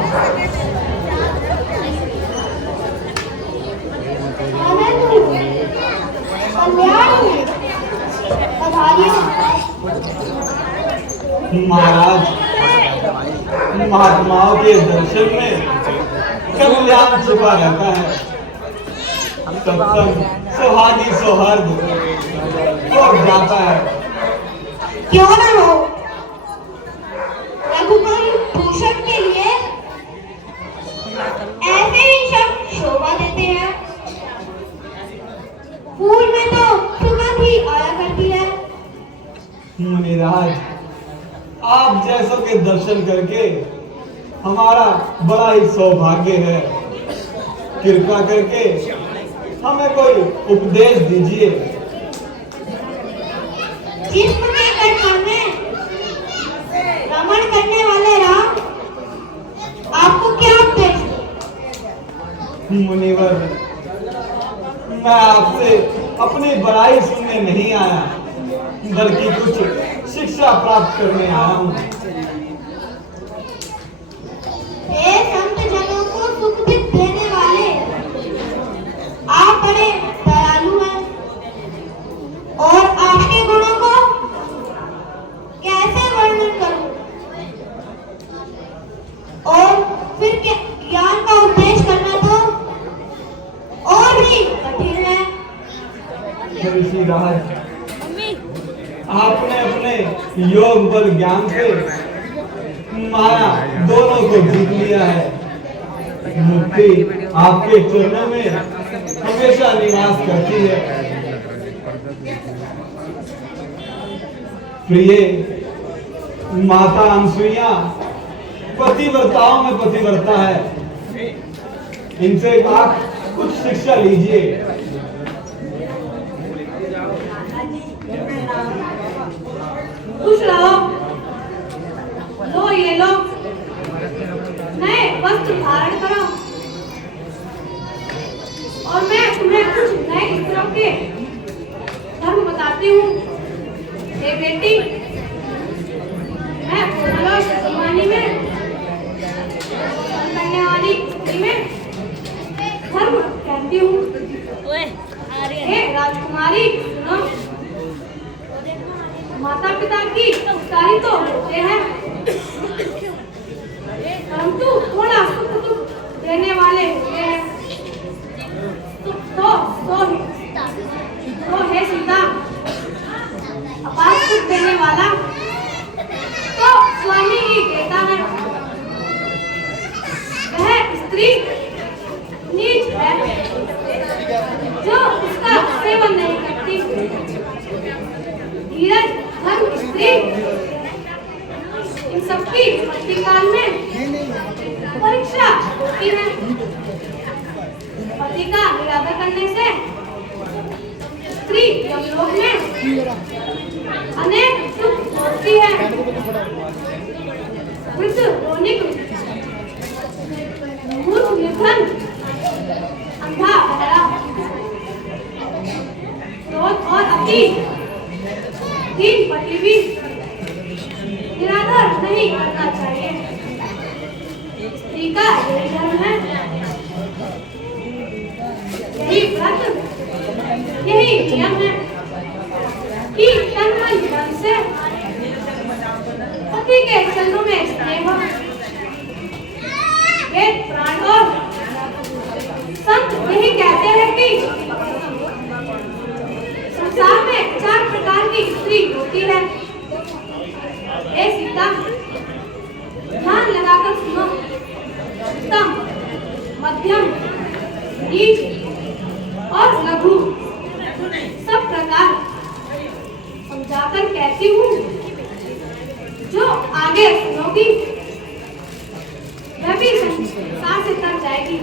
महाराज, महात्माओं के दर्शन में कल्याण छुपा रहता है। सत्संग सौहार्द सौहार्द और जाता है। क्यों ना हो, रघुकुल भूषण के लिए ऐसे ही शब्द शोभा देते हैं। फूल में तो सुगंध ही आया करती है। मुनिराज, आप जैसों के दर्शन करके हमारा बड़ा ही सौभाग्य है। कृपा करके हमें कोई उपदेश दीजिए। जिस्म के कण में रमण करने वाले राम आपको क्या उपदेश दें? मुनिवर, मैं आपसे अपनी बड़ाई सुनने नहीं आया, बल्कि कुछ शिक्षा प्राप्त करने आया हूँ। हे संत जनों को सुख दुख देने वाले, आप बड़े दयालु हैं और आपके गुणों को कैसे वर्णन करूं? और फिर ज्ञान का उपदेश करना तो और भी कठिन है। ऋषिराज, आपने अपने योग बल ज्ञान से माया दोनों को जीत लिया है। मुक्ति आपके चरणों में हमेशा निवास करती है। प्रिय माता अनसुईया पतिव्रताओं में पतिव्रता है, इनसे आप कुछ शिक्षा लीजिए। खुश रहो। लो ये लो, नए वस्त्र धारण करो और मैं तुम्हें कुछ नए स्त्रियों के धर्म बताती हूँ। हे बेटी, मैं पूर्णलोक में करने वाली स्त्री में धर्म कहती हूँ। हे राजकुमारी सुनो, माता पिता की संस्कारी तो होते हैं, परंतु थोड़ा सुख दुख देने वाले होते हैं। तो है सीता, अपार सुख देने वाला तो स्वामी ही देता है। वह स्त्री नीच है जो उसका सेवन नहीं करती। धीरज, धर्म, स्त्री, इन सबकी मध्यकाल में परीक्षा होती है। पति का निरादर करने से स्त्री यमलोक में अनेक दुख होती है। वृद्ध, रोनिक, मूर्ख, निर्धन, अंधा, बहरा, क्रोध और अति तीन पति भी निरादर नहीं करना चाहिए। स्त्री का यही धर्म है, यही व्रत, यही नियम है कि तन मन धन से पति के चरणों में स्नेह हो। वेद, पुराण और संत यही कहते हैं कि संसार में 4 प्रकार की स्त्री होती है। हे सीता, ध्यान लगाकर सुनो। उत्तम, मध्यम, नीच और लघु सब प्रकार समझाकर कहती हूँ। जो आगे सुनोगी वह भी संसार से तर जाएगी।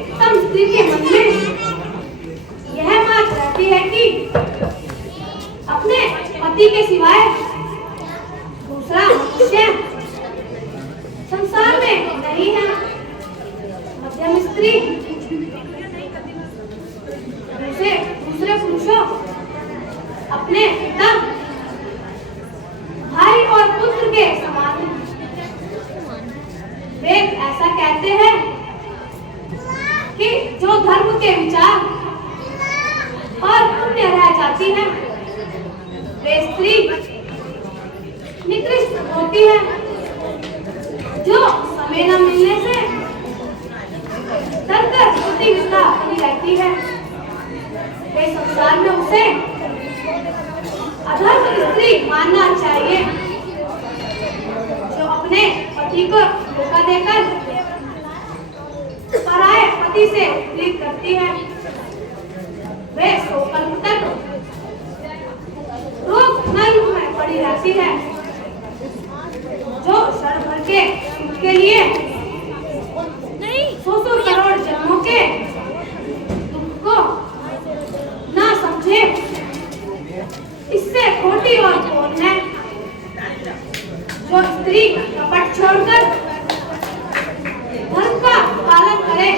उत्तम स्त्री के मन में यह बात रहती है कि अपने पति के सिवाय दूसरा मनुष्य संसार में नहीं है। मध्यम स्त्री दूसरे पुरुषों, अपने पिता, भाई और पुत्र के समान है। वेद ऐसा कहते हैं कि जो धर्म के विचार और पुण्य रह जाती है वे स्त्री निकृष्ट होती है। जो समय न मिलने से डरकर प्रतिविधा बनी रहती है वे संसार में उसे अधर्म स्त्री मानना चाहिए। जो अपने पति को धोखा देकर पराये पति से प्रीत करती है वे सोकल्प तक रोग नर्क में पड़ी रहती है। जो क्षण भर के सुख के लिए 100 करोड़ जन्मों के दुख को ना समझे, इससे खोटी और घोर है। जो स्त्री कपट छोड़कर धर्म का पालन करे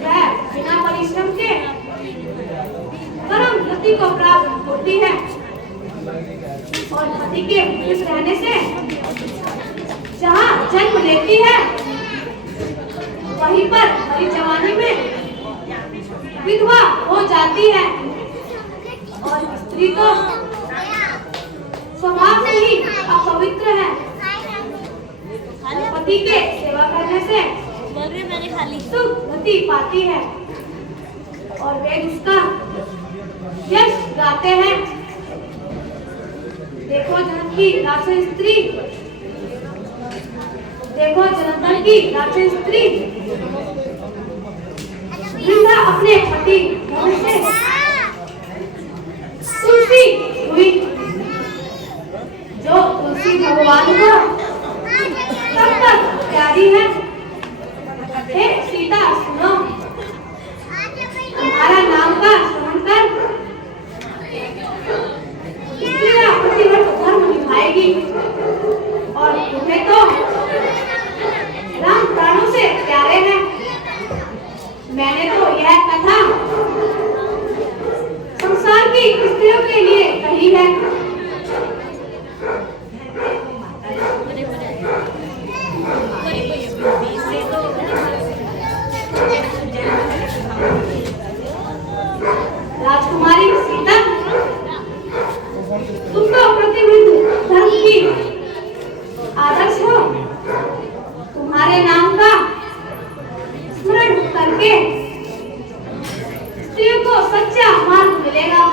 वह बिना परिश्रम के परम गति को प्राप्त होती है। जन्म लेती है वहीं पर भरी जवानी में विधवा हो जाती है और स्त्री तो स्वभाव से ही अपवित्र है। पति के सेवा करने से सुख गति पाती है और वे उसका यश गाते हैं। देखो जन्म की राक्षस स्त्री, देखो जन्म की राक्षस स्त्री वृंदा अपने पति से तुलसी हुई, जो तुलसी भगवान को तब तक प्यारी है। हे सीता सुनो, तुम्हारा नाम का स्मरण कर स्त्रियां प्रतिव्रत धर्म निभाएगी और तुम्हें तो राम प्राणों से प्यारे हैं। मैंने तो यह कथा संसार की स्त्रियों के लिए कही है। राजकुमारी सीता, तुम तो प्रतिव्रत धर्म की आदर्श हो। तुम्हारे नाम का स्मरण करके स्त्रियों को सच्चा मार्ग मिलेगा।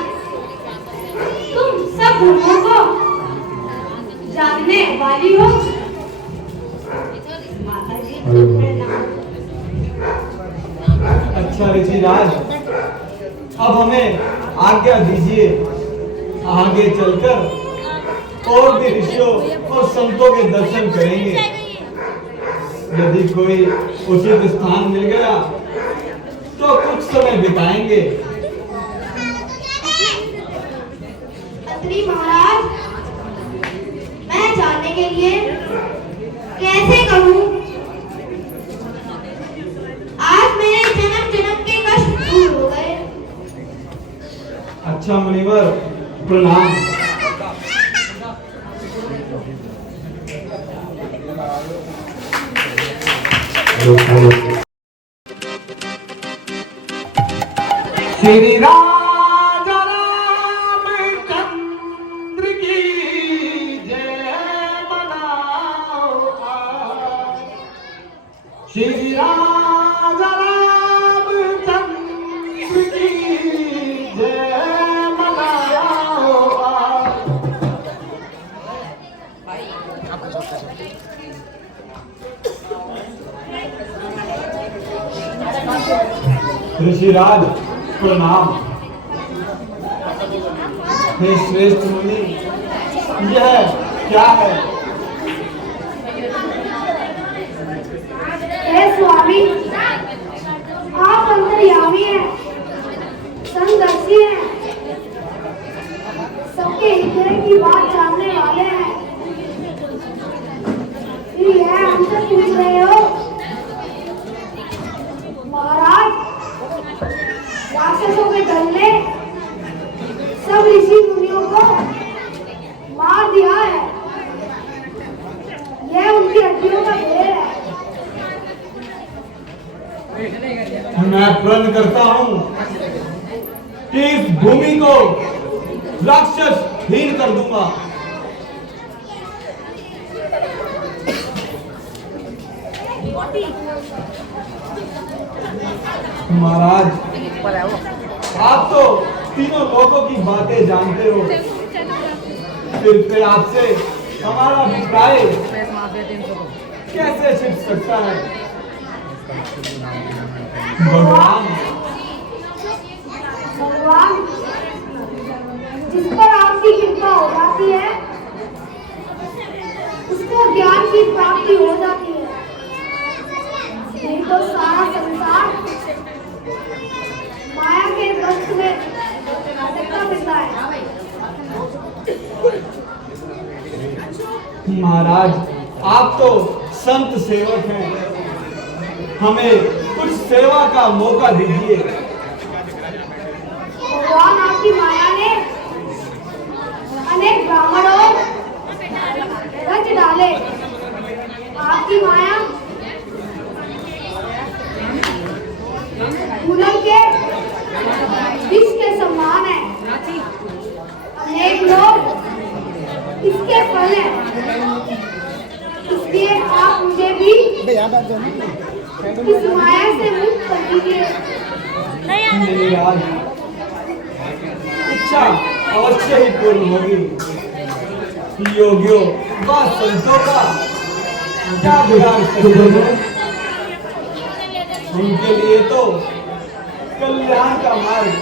तुम सब धर्मों को जानने वाली हो। अच्छा ऋषिराज, अब हमें आज्ञा दीजिए, आगे चलकर और भी ऋषियों और संतों के दर्शन करेंगे। यदि कोई उचित स्थान मिल गया तो कुछ समय बिताएंगे। अत्रि महाराज, मैं जानने के लिए कैसे कहूँ, आज मेरे जन्म जन्म के कष्ट दूर हो गए। अच्छा मुनिवर, प्रणाम। श्री राजा रामचंद्र की जय मनाओ आज। श्री राजा रामचंद्र की जय मनाओ आज। ऋषिराज प्रणाम। हे श्रेष्ठ मुनि, यह क्या है? हे स्वामी, आप अंतर्यामी हैं, संदर्शी हैं, सबके हृदय की बात जानने वाले हैं। फिर यह हमसे पूछ रहे हो? महाराज, राक्षसों के दल ने सब ऋषि मुनियों को मार दिया है। यह उनकी हड्डियों का ढेर है। मैं प्रण करता हूँ कि इस भूमि को राक्षसहीन कर दूंगा। महाराज, आप तो तीनों लोगों की बातें जानते हो, फिर आपसे हमारा अभिप्राय कैसे छिप सकता है? भगवान, जिस पर आपकी कृपा हो जाती है उसको ज्ञान की प्राप्ति हो जाती है। नहीं तो सारा संसार माया के वश में भटकता फिरता है। महाराज, आप तो संत सेवक हैं, हमें कुछ सेवा का मौका दीजिए। भगवान आपकी माया ने अनेक ब्राह्मणों रच डाले। आप आपकी माया फूलों के विष के समान है। अनेक लोग इसके फल हैं, इसलिए आप मुझे भी इस माया से मुक्त कर दीजिए। मेरी राज इच्छा अवश्य ही पूर्ण होगी। योगियों व संतों का क्या बिगाड़ सकते हैं? उनके लिए तो कल्याण का मार्ग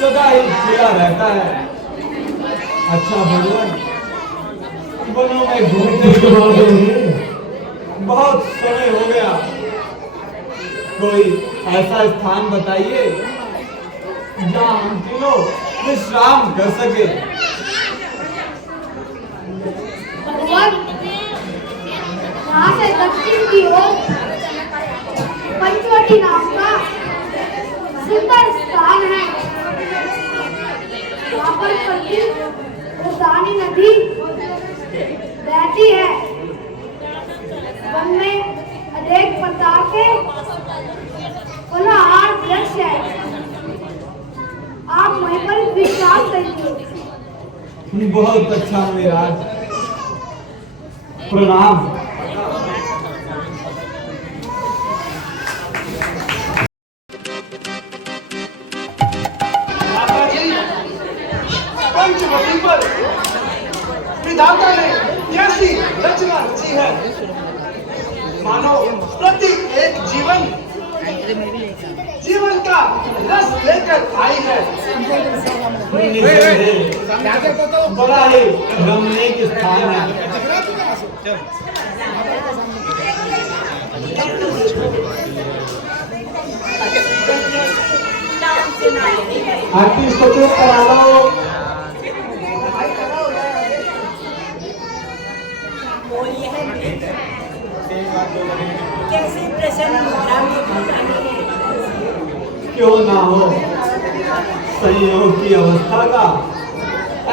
सदा ही खुला रहता है। अच्छा भगवान, वनों में घूमते घूमते बहुत समय हो गया। कोई ऐसा स्थान बताइए जहाँ हम तीनों विश्राम कर सके। भगवान, यहाँ से दक्षिण की ओर पंचवटी नाम का सुंदर स्थान है। यहाँ पर पति उदानी नदी बहती है। वन में अनेक प्रकार के फलाहार वृक्ष है। आप वहीं पर विश्राम करिए। बहुत अच्छा मेरा प्रणाम। पंचवटी पर विधाता ने कैसी रचना रची है। मानो प्रति एक जीवन का रस लेकर आई है। बड़ा ही रमणीक स्थान है। आर्टिस्ट को चुप करा लो। कैसे प्रसन्न मुद्रा में क्यों ना हो, संयोग की अवस्था का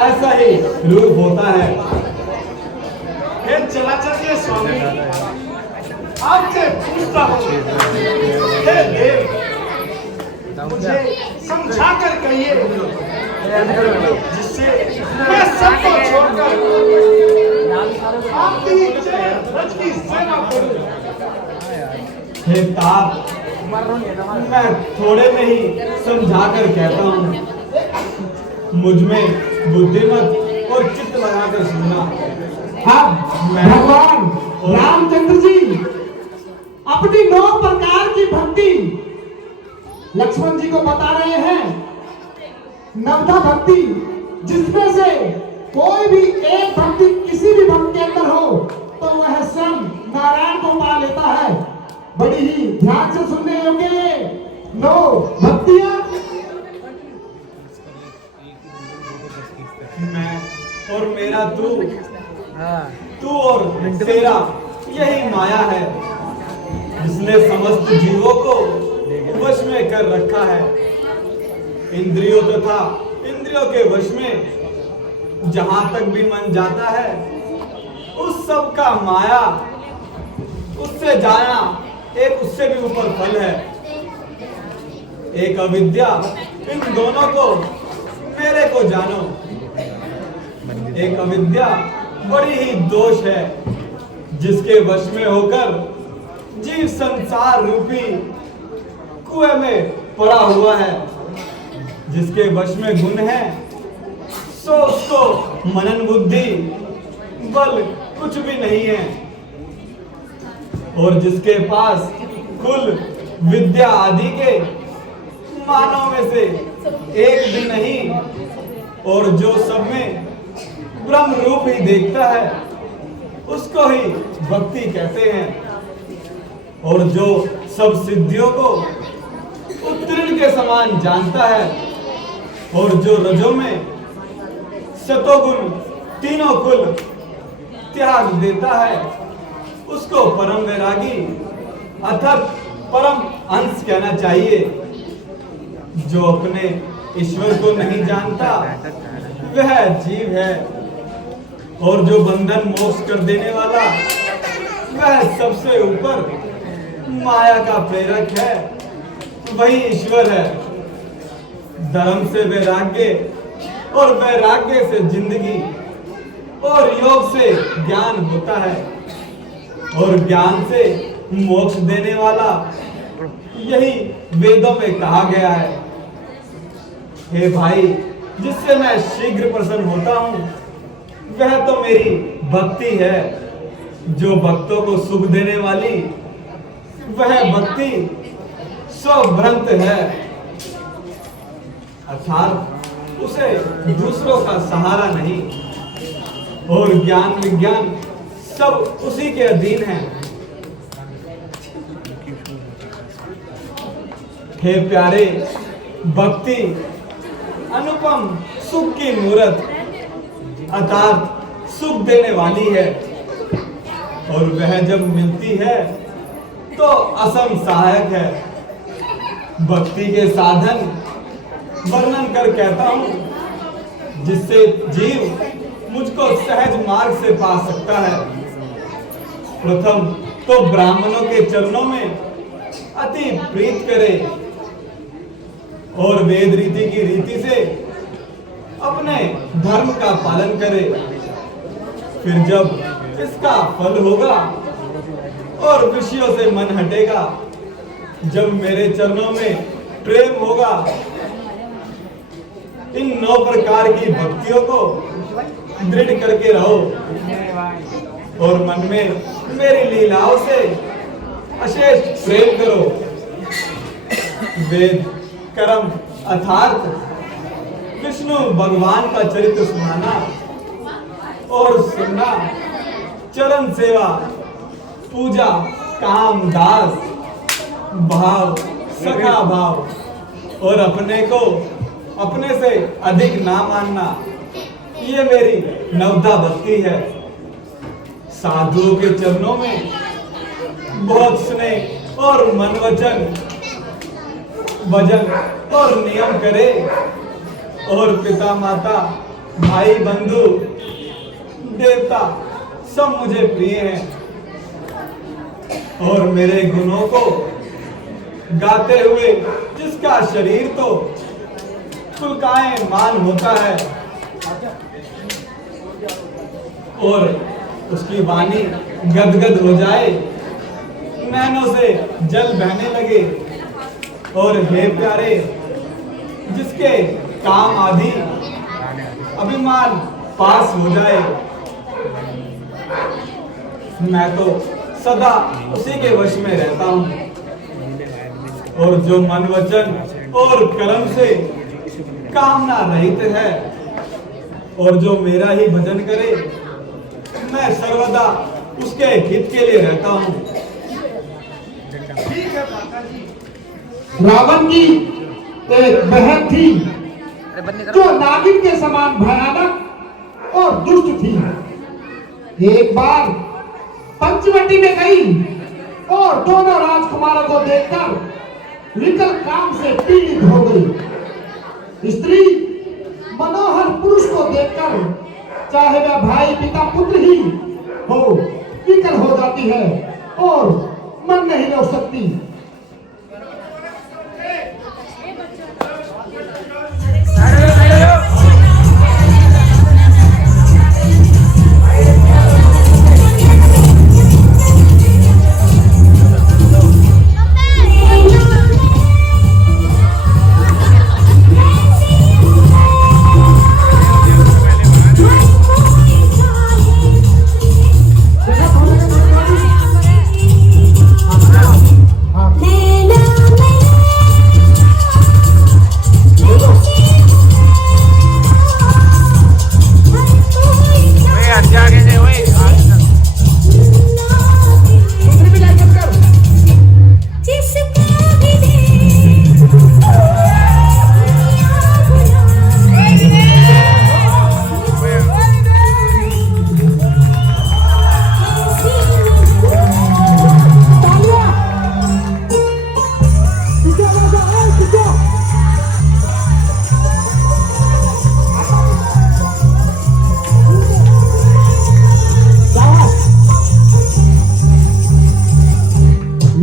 ऐसा ही रूप होता है। हे चलाचल स्वामी, आपसे पूछता हूँ, हे देव, मुझे समझा कर कहिए जिससे मैं सबको छोड़कर आपकी रज की सेवा करूं। हे ताप, मैं थोड़े में ही समझा कर कहता हूँ। मुझ में बुद्धिमत और चित्त लगाकर सुनना। भगवान रामचंद्र जी अपनी 9 प्रकार की भक्ति लक्ष्मण जी को बता रहे हैं। नवधा भक्ति, जिसमें से कोई भी एक भक्ति किसी भी भक्त के अंदर हो तो वह स्वयं नारायण को पा लेता है। बड़ी ही ध्यान से सुनने योग्य 9 भक्तियां। मैं और मेरा तू और तेरा यही माया है जिसने समस्त जीवों को वश में कर रखा है। इंद्रियों तथा इंद्रियों के वश में जहां तक भी मन जाता है उस सब का माया उससे जाना एक उससे भी ऊपर फल है। एक अविद्या इन दोनों को मेरे को जानो। एक अविद्या बड़ी ही दोष है जिसके वश में होकर जीव संसार रूपी कुएं में पड़ा हुआ है। जिसके वश में गुण है सो उसको मनन बुद्धि बल कुछ भी नहीं है। और जिसके पास कुल विद्या आदि के मानव में से एक भी नहीं और जो सब में ब्रह्म रूप ही देखता है उसको ही भक्ति कहते हैं। और जो सब सिद्धियों को उत्तीर्ण के समान जानता है और जो रजों में सतोगुण तीनों कुल त्याग देता है उसको परम वैरागी अर्थात परम अंश कहना चाहिए। जो अपने ईश्वर को नहीं जानता वह जीव है और जो बंधन मोक्ष कर देने वाला वह सबसे ऊपर माया का प्रेरक है, वही ईश्वर है। धर्म से वैराग्य और वैराग्य से जिंदगी और योग से ज्ञान होता है और ज्ञान से मोक्ष देने वाला यही वेदों में कहा गया है। हे भाई, जिससे मैं शीघ्र प्रसन्न होता हूँ वह तो मेरी भक्ति है। जो भक्तों को सुख देने वाली वह भक्ति स्वभ्रंत है, अर्थात उसे दूसरों का सहारा नहीं, और ज्ञान विज्ञान सब उसी के अधीन है। हे प्यारे, भक्ति अनुपम सुख की मूर्त अर्थात सुख देने वाली है, और वह जब मिलती है तो असम सहायक है। भक्ति के साधन वर्णन कर कहता हूं, जिससे जीव मुझको सहज मार्ग से पा सकता है। प्रथम तो ब्राह्मणों के चरणों में अति प्रीत करे और वेद रीति की रीति से अपने धर्म का पालन करे। फिर जब इसका फल होगा और विषयों से मन हटेगा, जब मेरे चरणों में प्रेम होगा, इन 9 प्रकार की भक्तियों को दृढ़ करके रहो और मन में मेरी लीलाओं से अशेष प्रेम करो। वेद कर्म अर्थात विष्णु भगवान का चरित्र सुनाना और सुनना, चरण सेवा, पूजा, काम, दास भाव, सखा भाव और अपने को अपने से अधिक ना मानना, ये मेरी नवधा भक्ति है। साधुओं के चरणों में बहुत स्नेह और मन वचन भजन और नियम करे, और पिता माता भाई बंधु देवता सब मुझे प्रिय हैं, और मेरे गुणों को गाते हुए जिसका शरीर तो पुलकायमान होता है और उसकी वाणी गदगद हो जाए, नैनों से जल बहने लगे, और हे प्यारे, जिसके काम आदि अभिमान पास हो जाए, मैं तो सदा उसी के वश में रहता हूँ। और जो मन वचन और कर्म से कामना रहित है और जो मेरा ही भजन करे, मैं सर्वदा उसके हित के लिए रहता हूँ। ठीक है माता जी। रावण की एक बहन थी जो नागिन के समान भयानक और दुष्ट थी। एक बार पंचवटी में गई और दोनों राजकुमारों को देखकर विकल काम से पीड़ित हो गई। स्त्री मनोहर पुरुष को देखकर चाहे वह भाई पिता पुत्र ही हो, विकल हो जाती है और मन नहीं रोक सकती।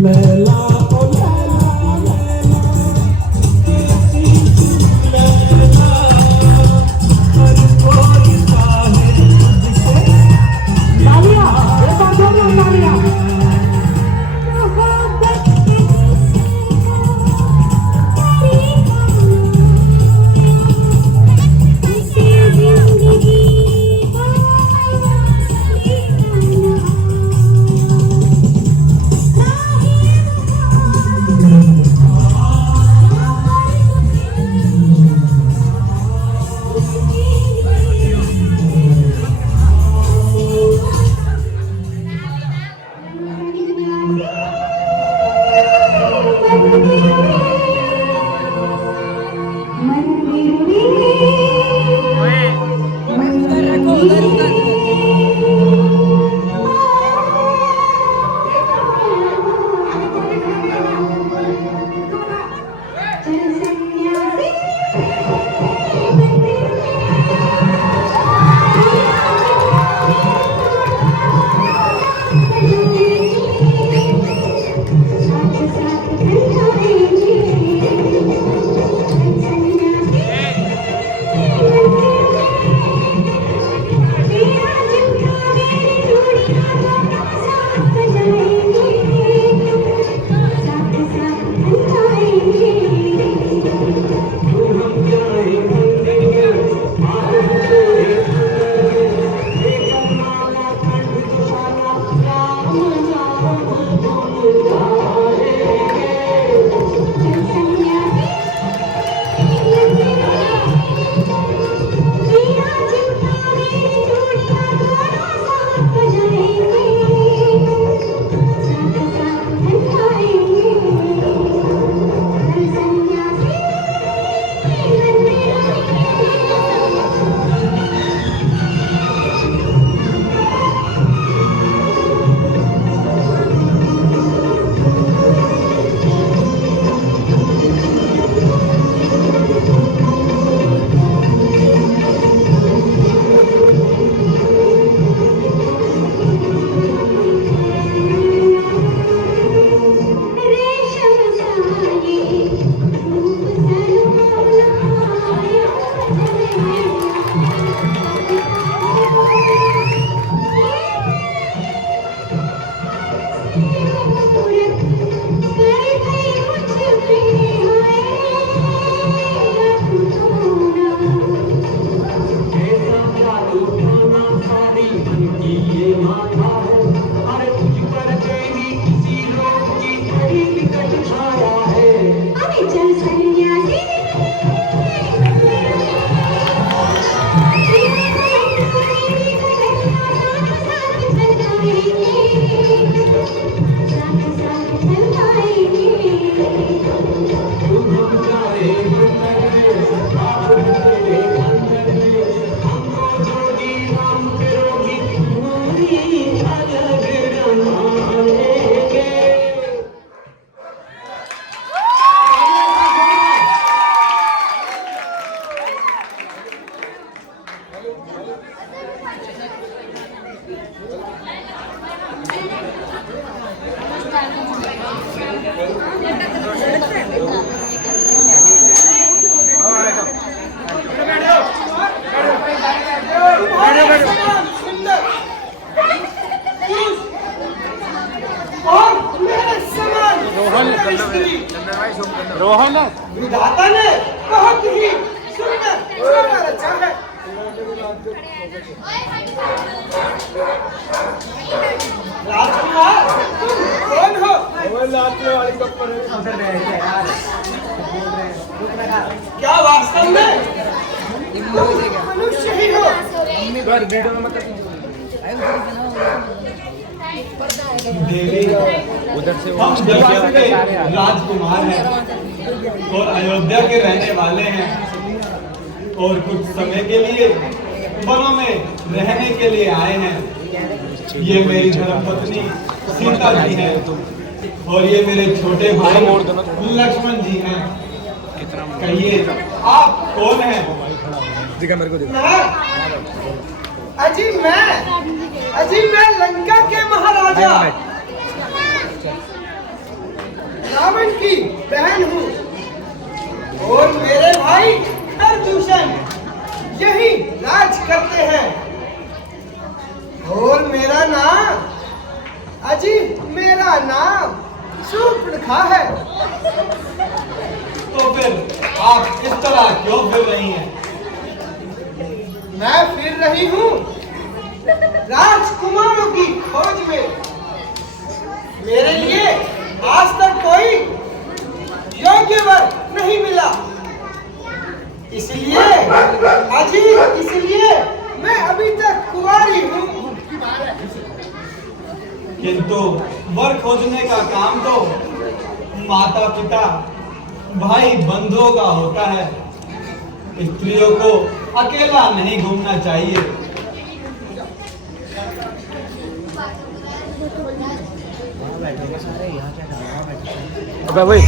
लैला ओ लैला लैला लैला हर कोई साहिब से तालियां एक बार जोरदार तालियां रोहन विधाता ने बहुत ही सुंदर रचा है। राजकुमार कौन हो? क्या वास्तव में मनुष्य ही हो? देवी हम जगत के राजकुमार हैं और अयोध्या के रहने वाले हैं और कुछ समय के लिए वनों में रहने के लिए आए हैं। ये मेरी धर्मपत्नी सीता जी है और ये मेरे छोटे भाई लक्ष्मण जी हैं। कहिए आप कौन हैं? अजी मैं लंका के महाराजा रावण की बहन हूँ और मेरे भाई खरदूषण यही राज करते हैं। और मेरा नाम मेरा नाम शूर्पणखा है। तो फिर आप इस तरह क्यों फिर रही हैं? मैं फिर रही हूँ राजकुमारों की खोज में। मेरे लिए आज तक कोई योग्य वर नहीं मिला, इसलिए मैं अभी तक कुंवारी हूँ। किंतु वर खोजने का काम तो माता पिता भाई बंधुओं का होता है। स्त्रियों को अकेला नहीं घूमना चाहिए। अबे भाई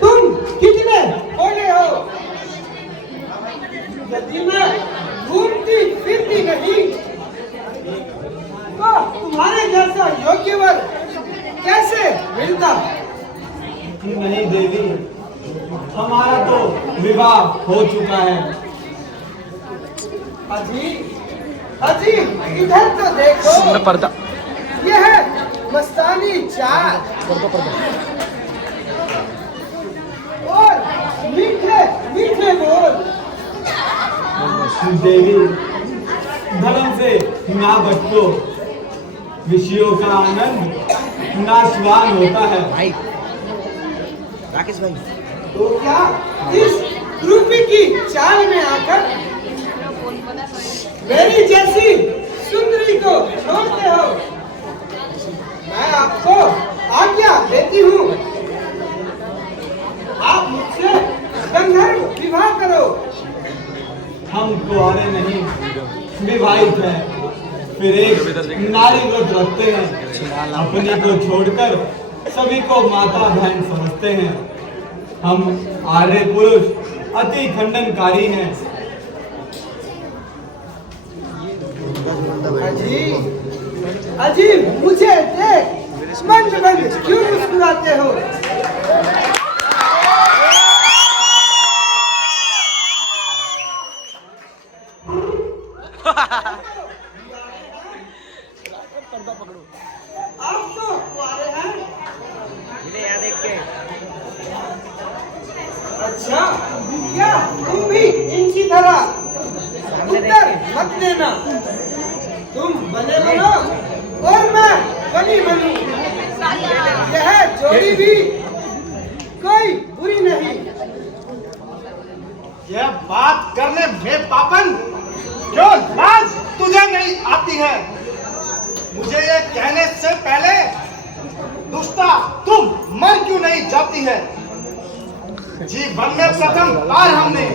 तुम कितने बोले हो? यदि मैं घूमती फिरती नहीं तो तुम्हारे जैसा योग्य वर कैसे मिलता? नहीं देवी, हमारा तो विवाह हो चुका है। अजी इधर तो देखो, पर्दा यह है मस्तानी चाल और मीठे मीठे बोल। देवी, धर्म से ना भटको। विषयों का आनंद नाशवान होता है। भाई राकेश भाई, तो क्या इस रूपी की चाल में आकर मेरी जैसी सुंदरी को छोड़ते हो? मैं आपको आज्ञा देती हूँ, आप मुझसे गंधर्व विवाह करो। हम कुआरे नहीं, विवाहित हैं, फिर एक नारी व्रत रखते हैं। अपने को छोड़कर सभी को माता बहन समझते हैं। हम आर्य पुरुष अति खंडनकारी हैं। अजीब अजीब, मुझे देख मंद मंद क्यों मुस्कुराते हो? आप तो कुआरे हैं। अच्छा, क्या तुम भी इनकी तरह उत्तर मत देना। तुम बने बनो और मैं बनी बनूं। यह जोड़ी भी कोई बुरी नहीं। यह बात करने में पापन, जो लाज तुझे नहीं आती है। मुझे ये कहने से पहले दुष्टा तुम मर क्यों नहीं जाती है? जीवन में प्रथम बार हमने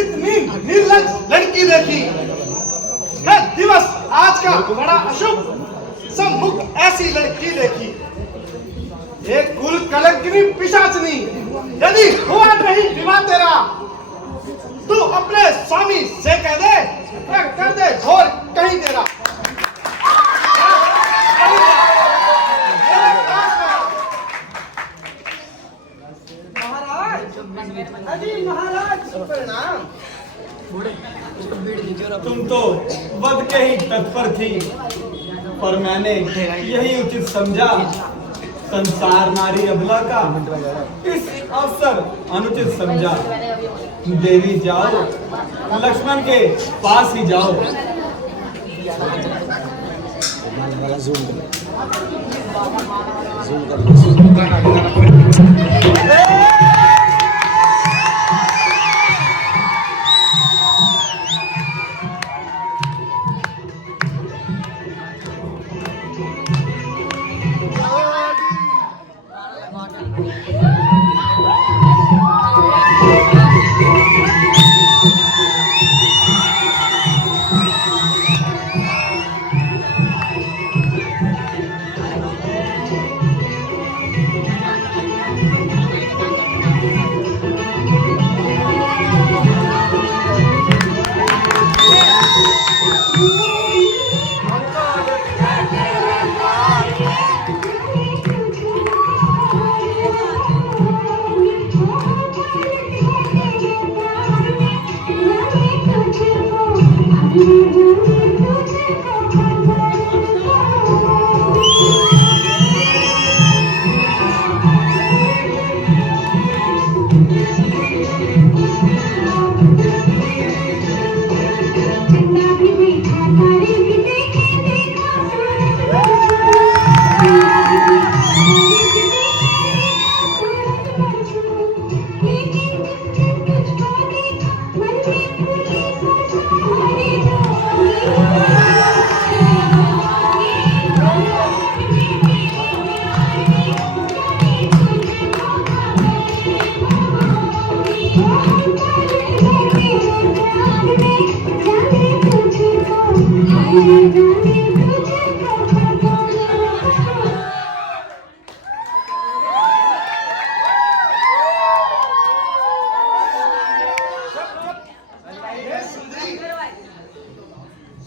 इतनी निर्लज लड़की देखी। यह दिवस आज का बड़ा अशुभ, सम्मुख ऐसी लड़की देखी। एक कुल कलंकिनी पिशाचनी, यदि हुआ नहीं विवाह तेरा, तू अपने स्वामी से कह दे, कर दे घोर कहीं तेरा। अजी महाराज प्रणाम। तुम तो वध के ही तत्पर थी, पर मैंने यही उचित समझा। संसार नारी अबला का इस अवसर अनुचित समझा। देवी जाओ, लक्ष्मण के पास ही जाओ।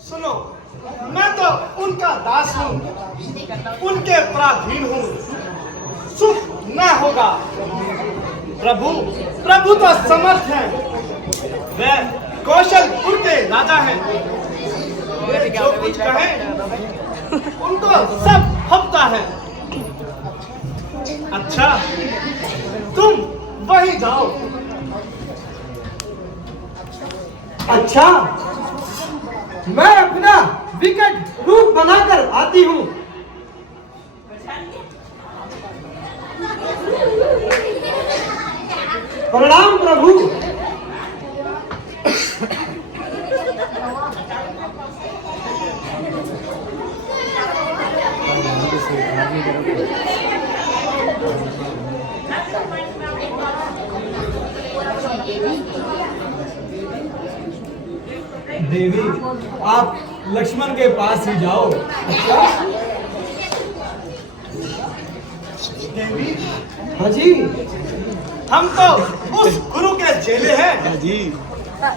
सुनो, मैं तो उनका दास हूँ, उनके पराधीन हूँ। सुख न होगा। प्रभु प्रभु तो समर्थ हैं, वे कौशलपुर के राजा हैं। वे जो कुछ कहें उनको सब हफ्ता है। अच्छा, तुम वहीं जाओ। अच्छा, मैं अपना विकट रूप बनाकर आती हूँ। प्रणाम प्रभु। देवी, आप लक्ष्मण के पास ही जाओ। देवी, हाजी, हम तो उस गुरु के चेले हैं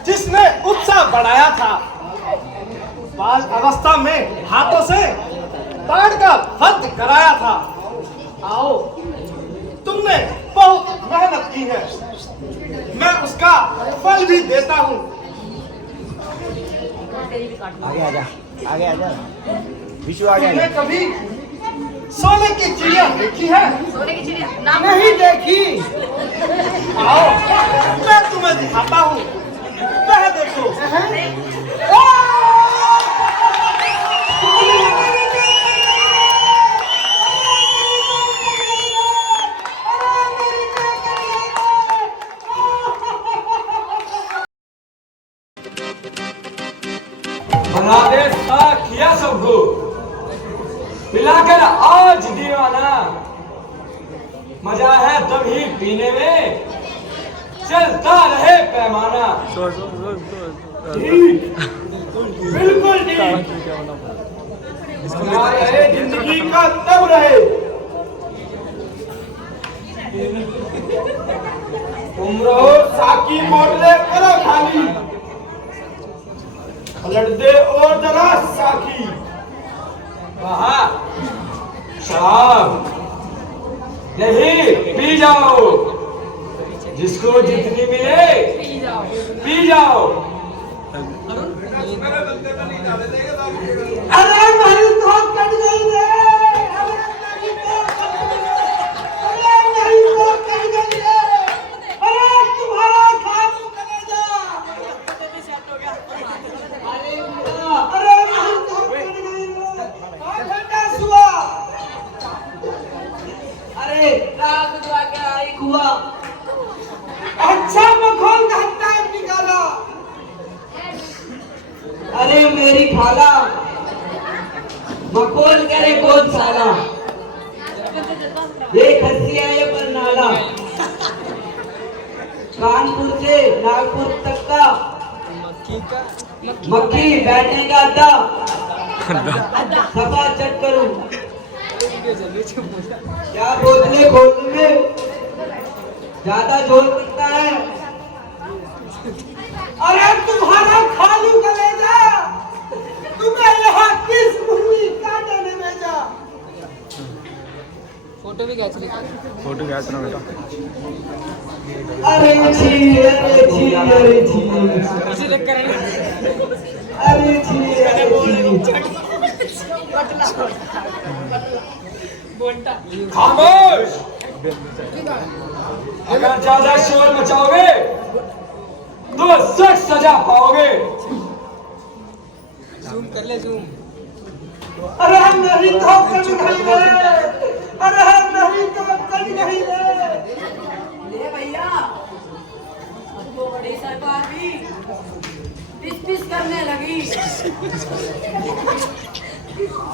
जिसने उत्साह बढ़ाया था। बाल अवस्था में हाथों से ताड़ का वध कराया था। आओ, तुमने बहुत मेहनत की है, मैं उसका फल भी देता हूँ। आगे आजा विशु आगे तुमने कभी सोने की चिड़िया देखी है? नहीं देखी। आओ, मैं तुम्हें दिखाता हूँ, वह देखो। आदेश था किया सबको, पिलाकर आज दीवाना, मजा है तभी पीने में, चलता रहे पैमाना। ठीक, बिल्कुल ठीक। रहे जिंदगी का तब रहे, तुम रहो साकी बोतले करो खाली, पलट दे और जरा साकी। कहा शराब नहीं, पी जाओ, जिसको जितनी मिले पी जाओ। अरे मेरी तो कट गई रे। अरे मेरी तो कट गई रे। अरे तुम्हारा खानू कलेजा। अरे मेरी तो कट गई रे। कौन घंटा सुआ? अरे रात जाके आई हुआ। अच्छा मखौल घंटा निकाला। अरे मेरी खाला, मखौल करे कौन साला, ये खसिया ये बरनाला, कानपुर से नागपुर तक का मक्खी बैठने का अड्डा, सफा चट करूं, क्या बोतलें खोलने में ज्यादा जोर लगता है। अरे तुम्हारा खालू कलेजा, तुम्हें यहाँ किस भूमि का जाने भेजा? फोटो खींच रहा बेटा। अरे छी, अरे छी, अरे छी, अरे छी, अरे छी। खामोश, अगर ज्यादा शोर मचाओगे तो सख्त सजा पाओगे। जूम कर ले, जूम। अरे नहीं तो कट गई रे। अरे नहीं तो कट गई रे। ले भैया, वो बड़ी सरकार भी पिस करने लगी।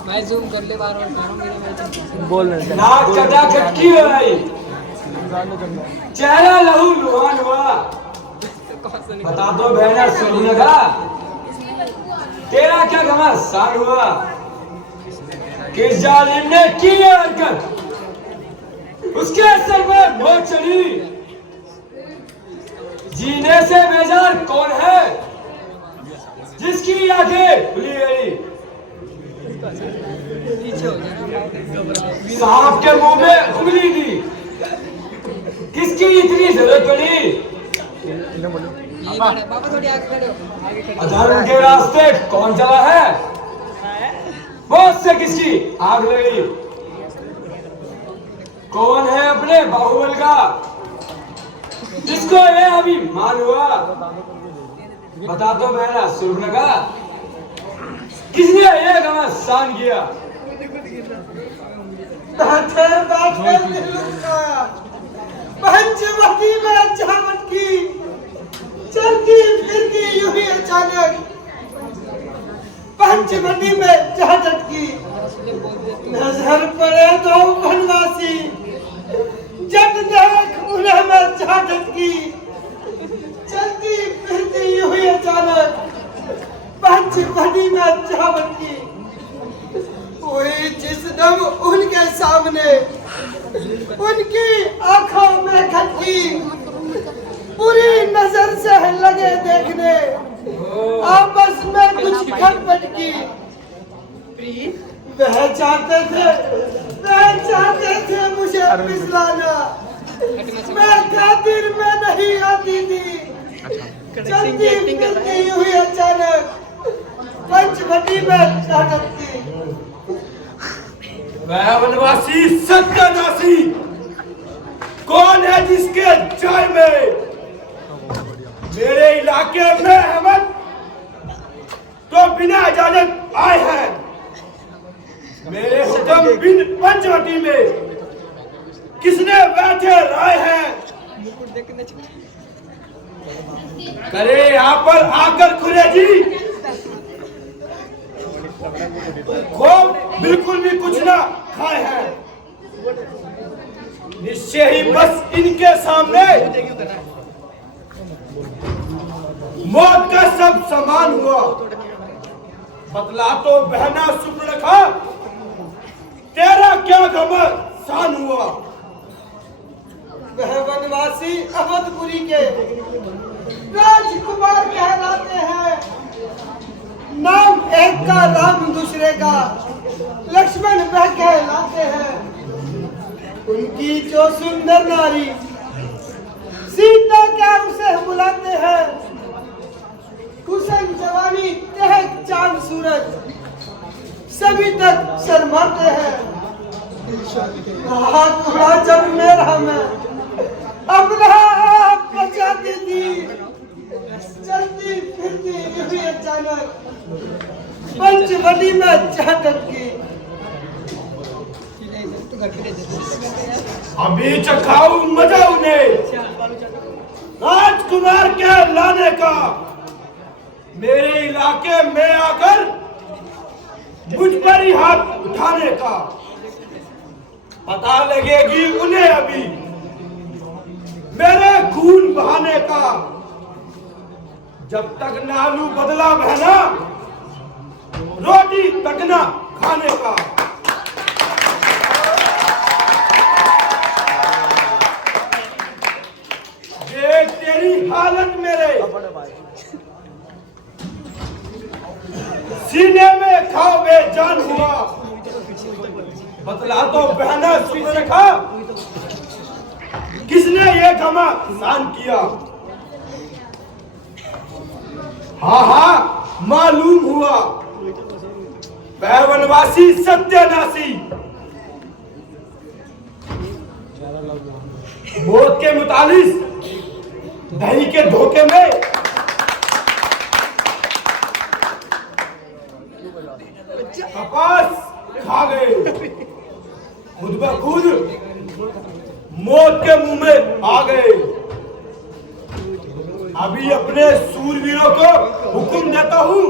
मैं जूम कर ले बार बार बोल रहे नाक चटा चटकी हो रही, चेहरा लहू लुहान हुआ। बता दो बहना सुन लगा, तेरा क्या घमसान हुआ? किस जालिम ने की ये हरकत, उसके सर में मौत चली। जीने से बेजार कौन है जिसकी आंखें खुली गई? सांप के मुंह में उंगली दी, किसकी इतनी जरूरत पड़ी? अधर्म के रास्ते कौन चला है? बहुत से किसकी आग लगी? कौन है अपने बाहुबल का जिसको ये अभिमान हुआ? बता दो मेरा सुर लगा, किसने ये घमासान किया? बैठे बैठे दिल का पंचवटी में झामट की चलती फिरती यूं ही अचानक पंचवटी में झामट की नजर पड़े तो वनवासी जब देख उन्हें में झामट की चलती फिरती यूं ही अचानक पंचवटी में झामट की कोई जिस दम उनके सामने उनकी आंखों में खटकी पूरी नजर से लगे देखने आपस में कुछ खटपट की वह चाहते थे मुझे फिसलाना मैं खातिर में नहीं आती थी चलती फिरती हुई अचानक पंचवटी में झटकती वह वनवासी सत्यानाशी कौन है जिसके जय में मेरे इलाके में अहमद तो बिना इजाजत आए हैं। मेरे हुक्म बिन पंचवटी में किसने बैठे राय हैं? करे यहाँ पर आकर खुरेजी खूब बिल्कुल भी कुछ ना खाए हैं। निश्चय ही बस इनके सामने मौत का सब समान हुआ। बतला तो बहना सुपर्णखा तेरा क्या घमसान हुआ? वह वनवासी अवधपुरी के राजकुमार कहलाते हैं। नाम एक का राम दूसरे का लक्ष्मण वह कहलाते हैं। उनकी जो सुंदर नारी सीता क्या उसे बुलाते हैं। हुसन जवानी टहक चांद सूरज सभी तक शर्माते हैं। हाथ जब मेरा मैं अपना आप बचाती थी चलती फिरती यूं ही अचानक पंचवटी में झटकी अभी चखाऊ मजा उन्हें राजकुमार के लाने का मेरे इलाके में आकर मुझ पर ही हाथ उठाने का। पता लगेगी उन्हें अभी मेरे खून बहाने का। जब तक नालू बदला बहना रोटी तक ना खाने का। देख तेरी हालत मेरे सीने में खाओ बेजान हुआ। बतला तो बहना सुपर्णखा किसने ये घमासान किया? हाँ मालूम हुआ वह वनवासी सत्यानाशी मौत के मुतालिस दही के धोखे में कपास खा गए। खुद ब खुद मौत के मुंह में आ गए। अभी अपने सूरवीरों को हुक्म देता हूँ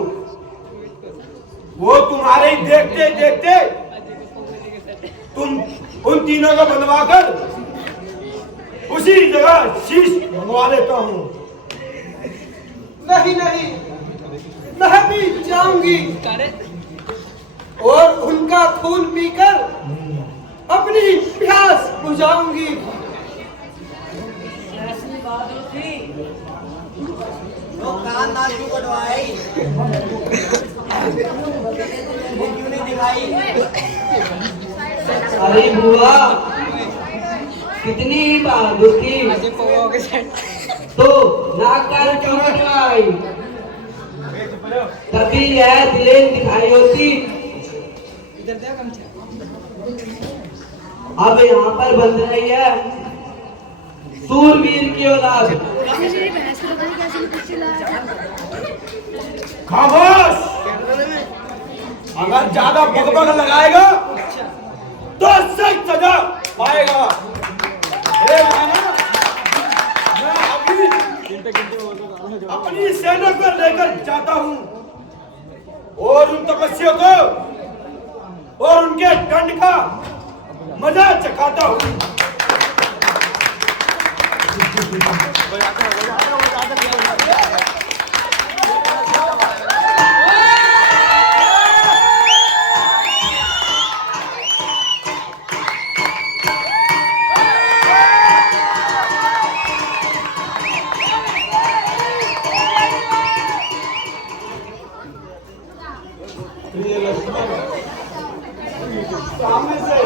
वो तुम्हारे ही देखते देखते तुम उन तीनों को बनवाकर उसी जगह शीश मंगवा लेता हूँ। नहीं नहीं मैं भी जाऊंगी और उनका खून पीकर अपनी प्यास बुझाऊंगी। तो कान नाक क्यों कटवाई? क्यों नहीं दिखाई? अरे बुआ कितनी बहादुर थी तो नाक कान क्यों कटवाई? तभी यह दिलेर दिखाई होती। अब यहाँ पर बंध रही है सूरवीर की औलाद। खामोश अगर ज्यादा बकबक लगाएगा तो सख्त सजा पाएगा। मैं अभी अपनी सेना को लेकर जाता हूं और उन तपस्वियों को और उनके दंड का मजा चखाता हूं।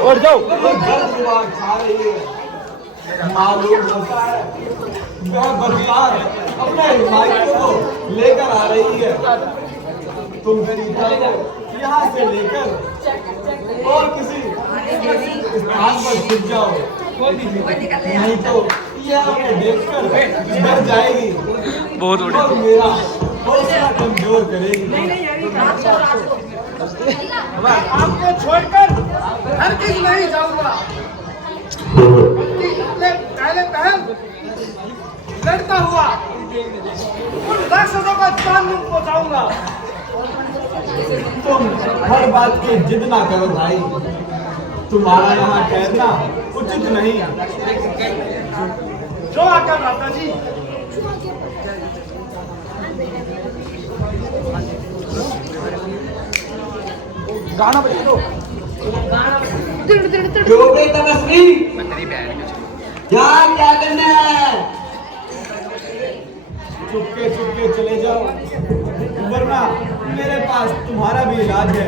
और जाओ छा रही है। मालूम होता है वह बदलाव अपने हिमायतियों को लेकर आ रही है। तुम गरीबों को यहाँ से लेकर और किसी स्थान पर छिप जाओ, नहीं तो यह हमें देखकर डर जाएगी बहुत और मेरा हौसला कमजोर करेगी। आपको छोड़कर हर किस नहीं जाऊंगा। अपने पहले पहल लड़ता हुआ उन राक्षसों का जान पहुंचाऊंगा। तुम हर बात की जिद ना करो भाई, तुम्हारा यहाँ ठहरना उचित नहीं। जो आकर माता जी गाना बजा दो। डोबे तपस्वी क्या करना है? चुपके चुपके चले जाओ, वरना मेरे पास तुम्हारा भी इलाज है।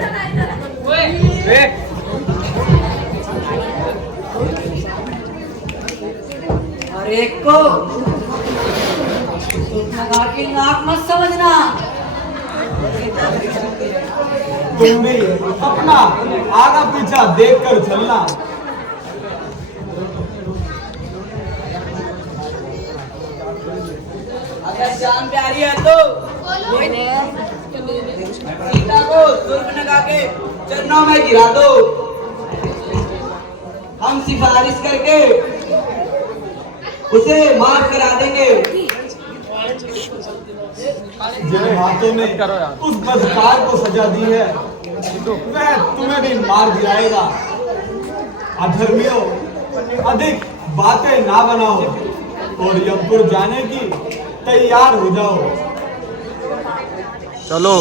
और एक को लगा के नाक मत समझना। तुम भी अपना आगा पीछा देख कर चलना। अगर जान प्यारी है तो सीता को शूर्पणखा के चरणों में गिरा दो। हम सिफारिश करके उसे माफ करा देंगे। जिन हाथों ने उस बदकार को सजा दी है वह तुम्हें भी मार गिराएगा। अधर्मियों, अधिक बातें ना बनाओ और यमपुर जाने की तैयार हो जाओ। चलो।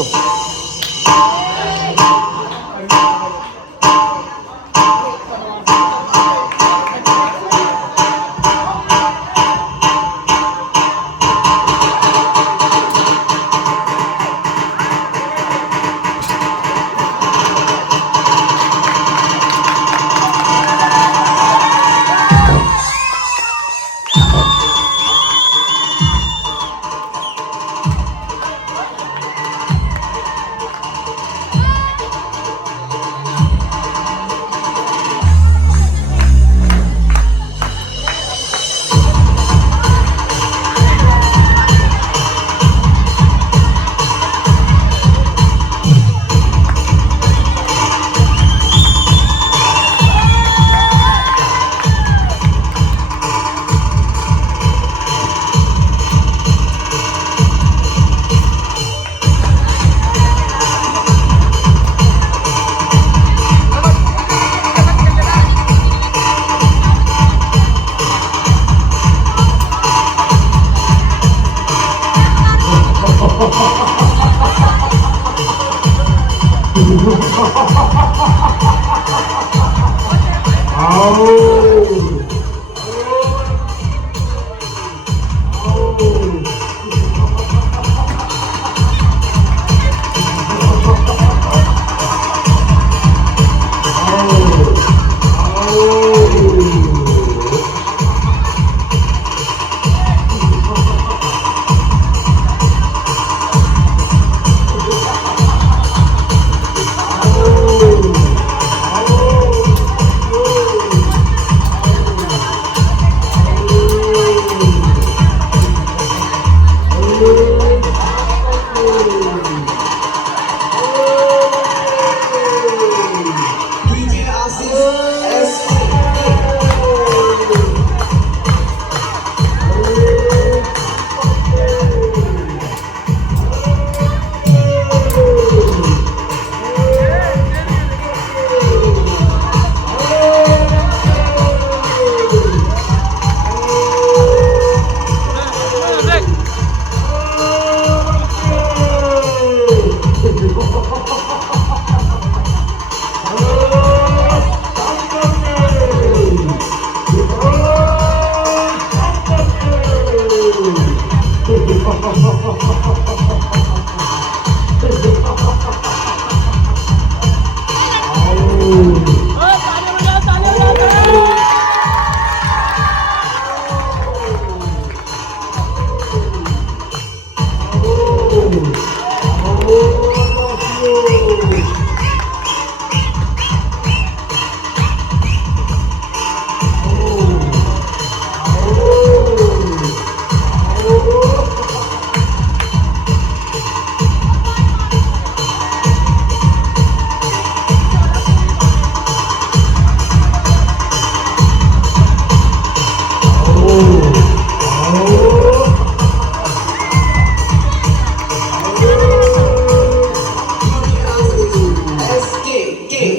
शंकर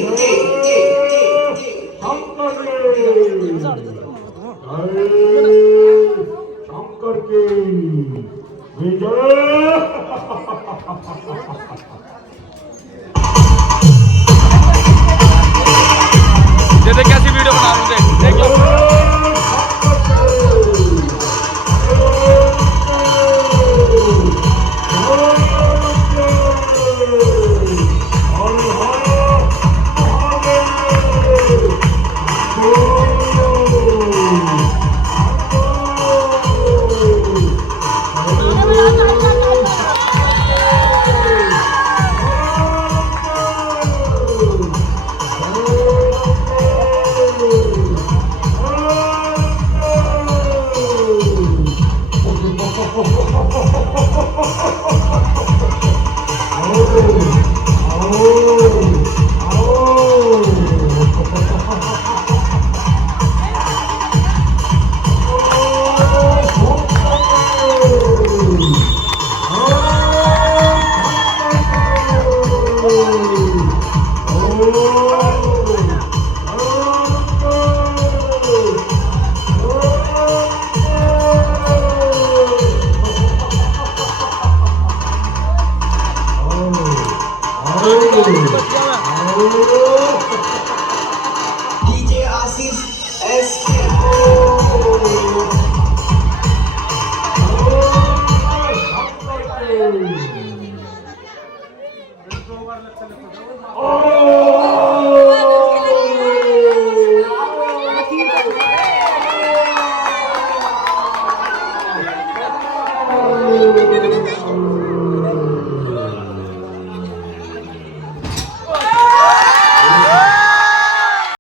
की विजय। दे कैसी वीडियो बना रहे हैं देख लो। Oh,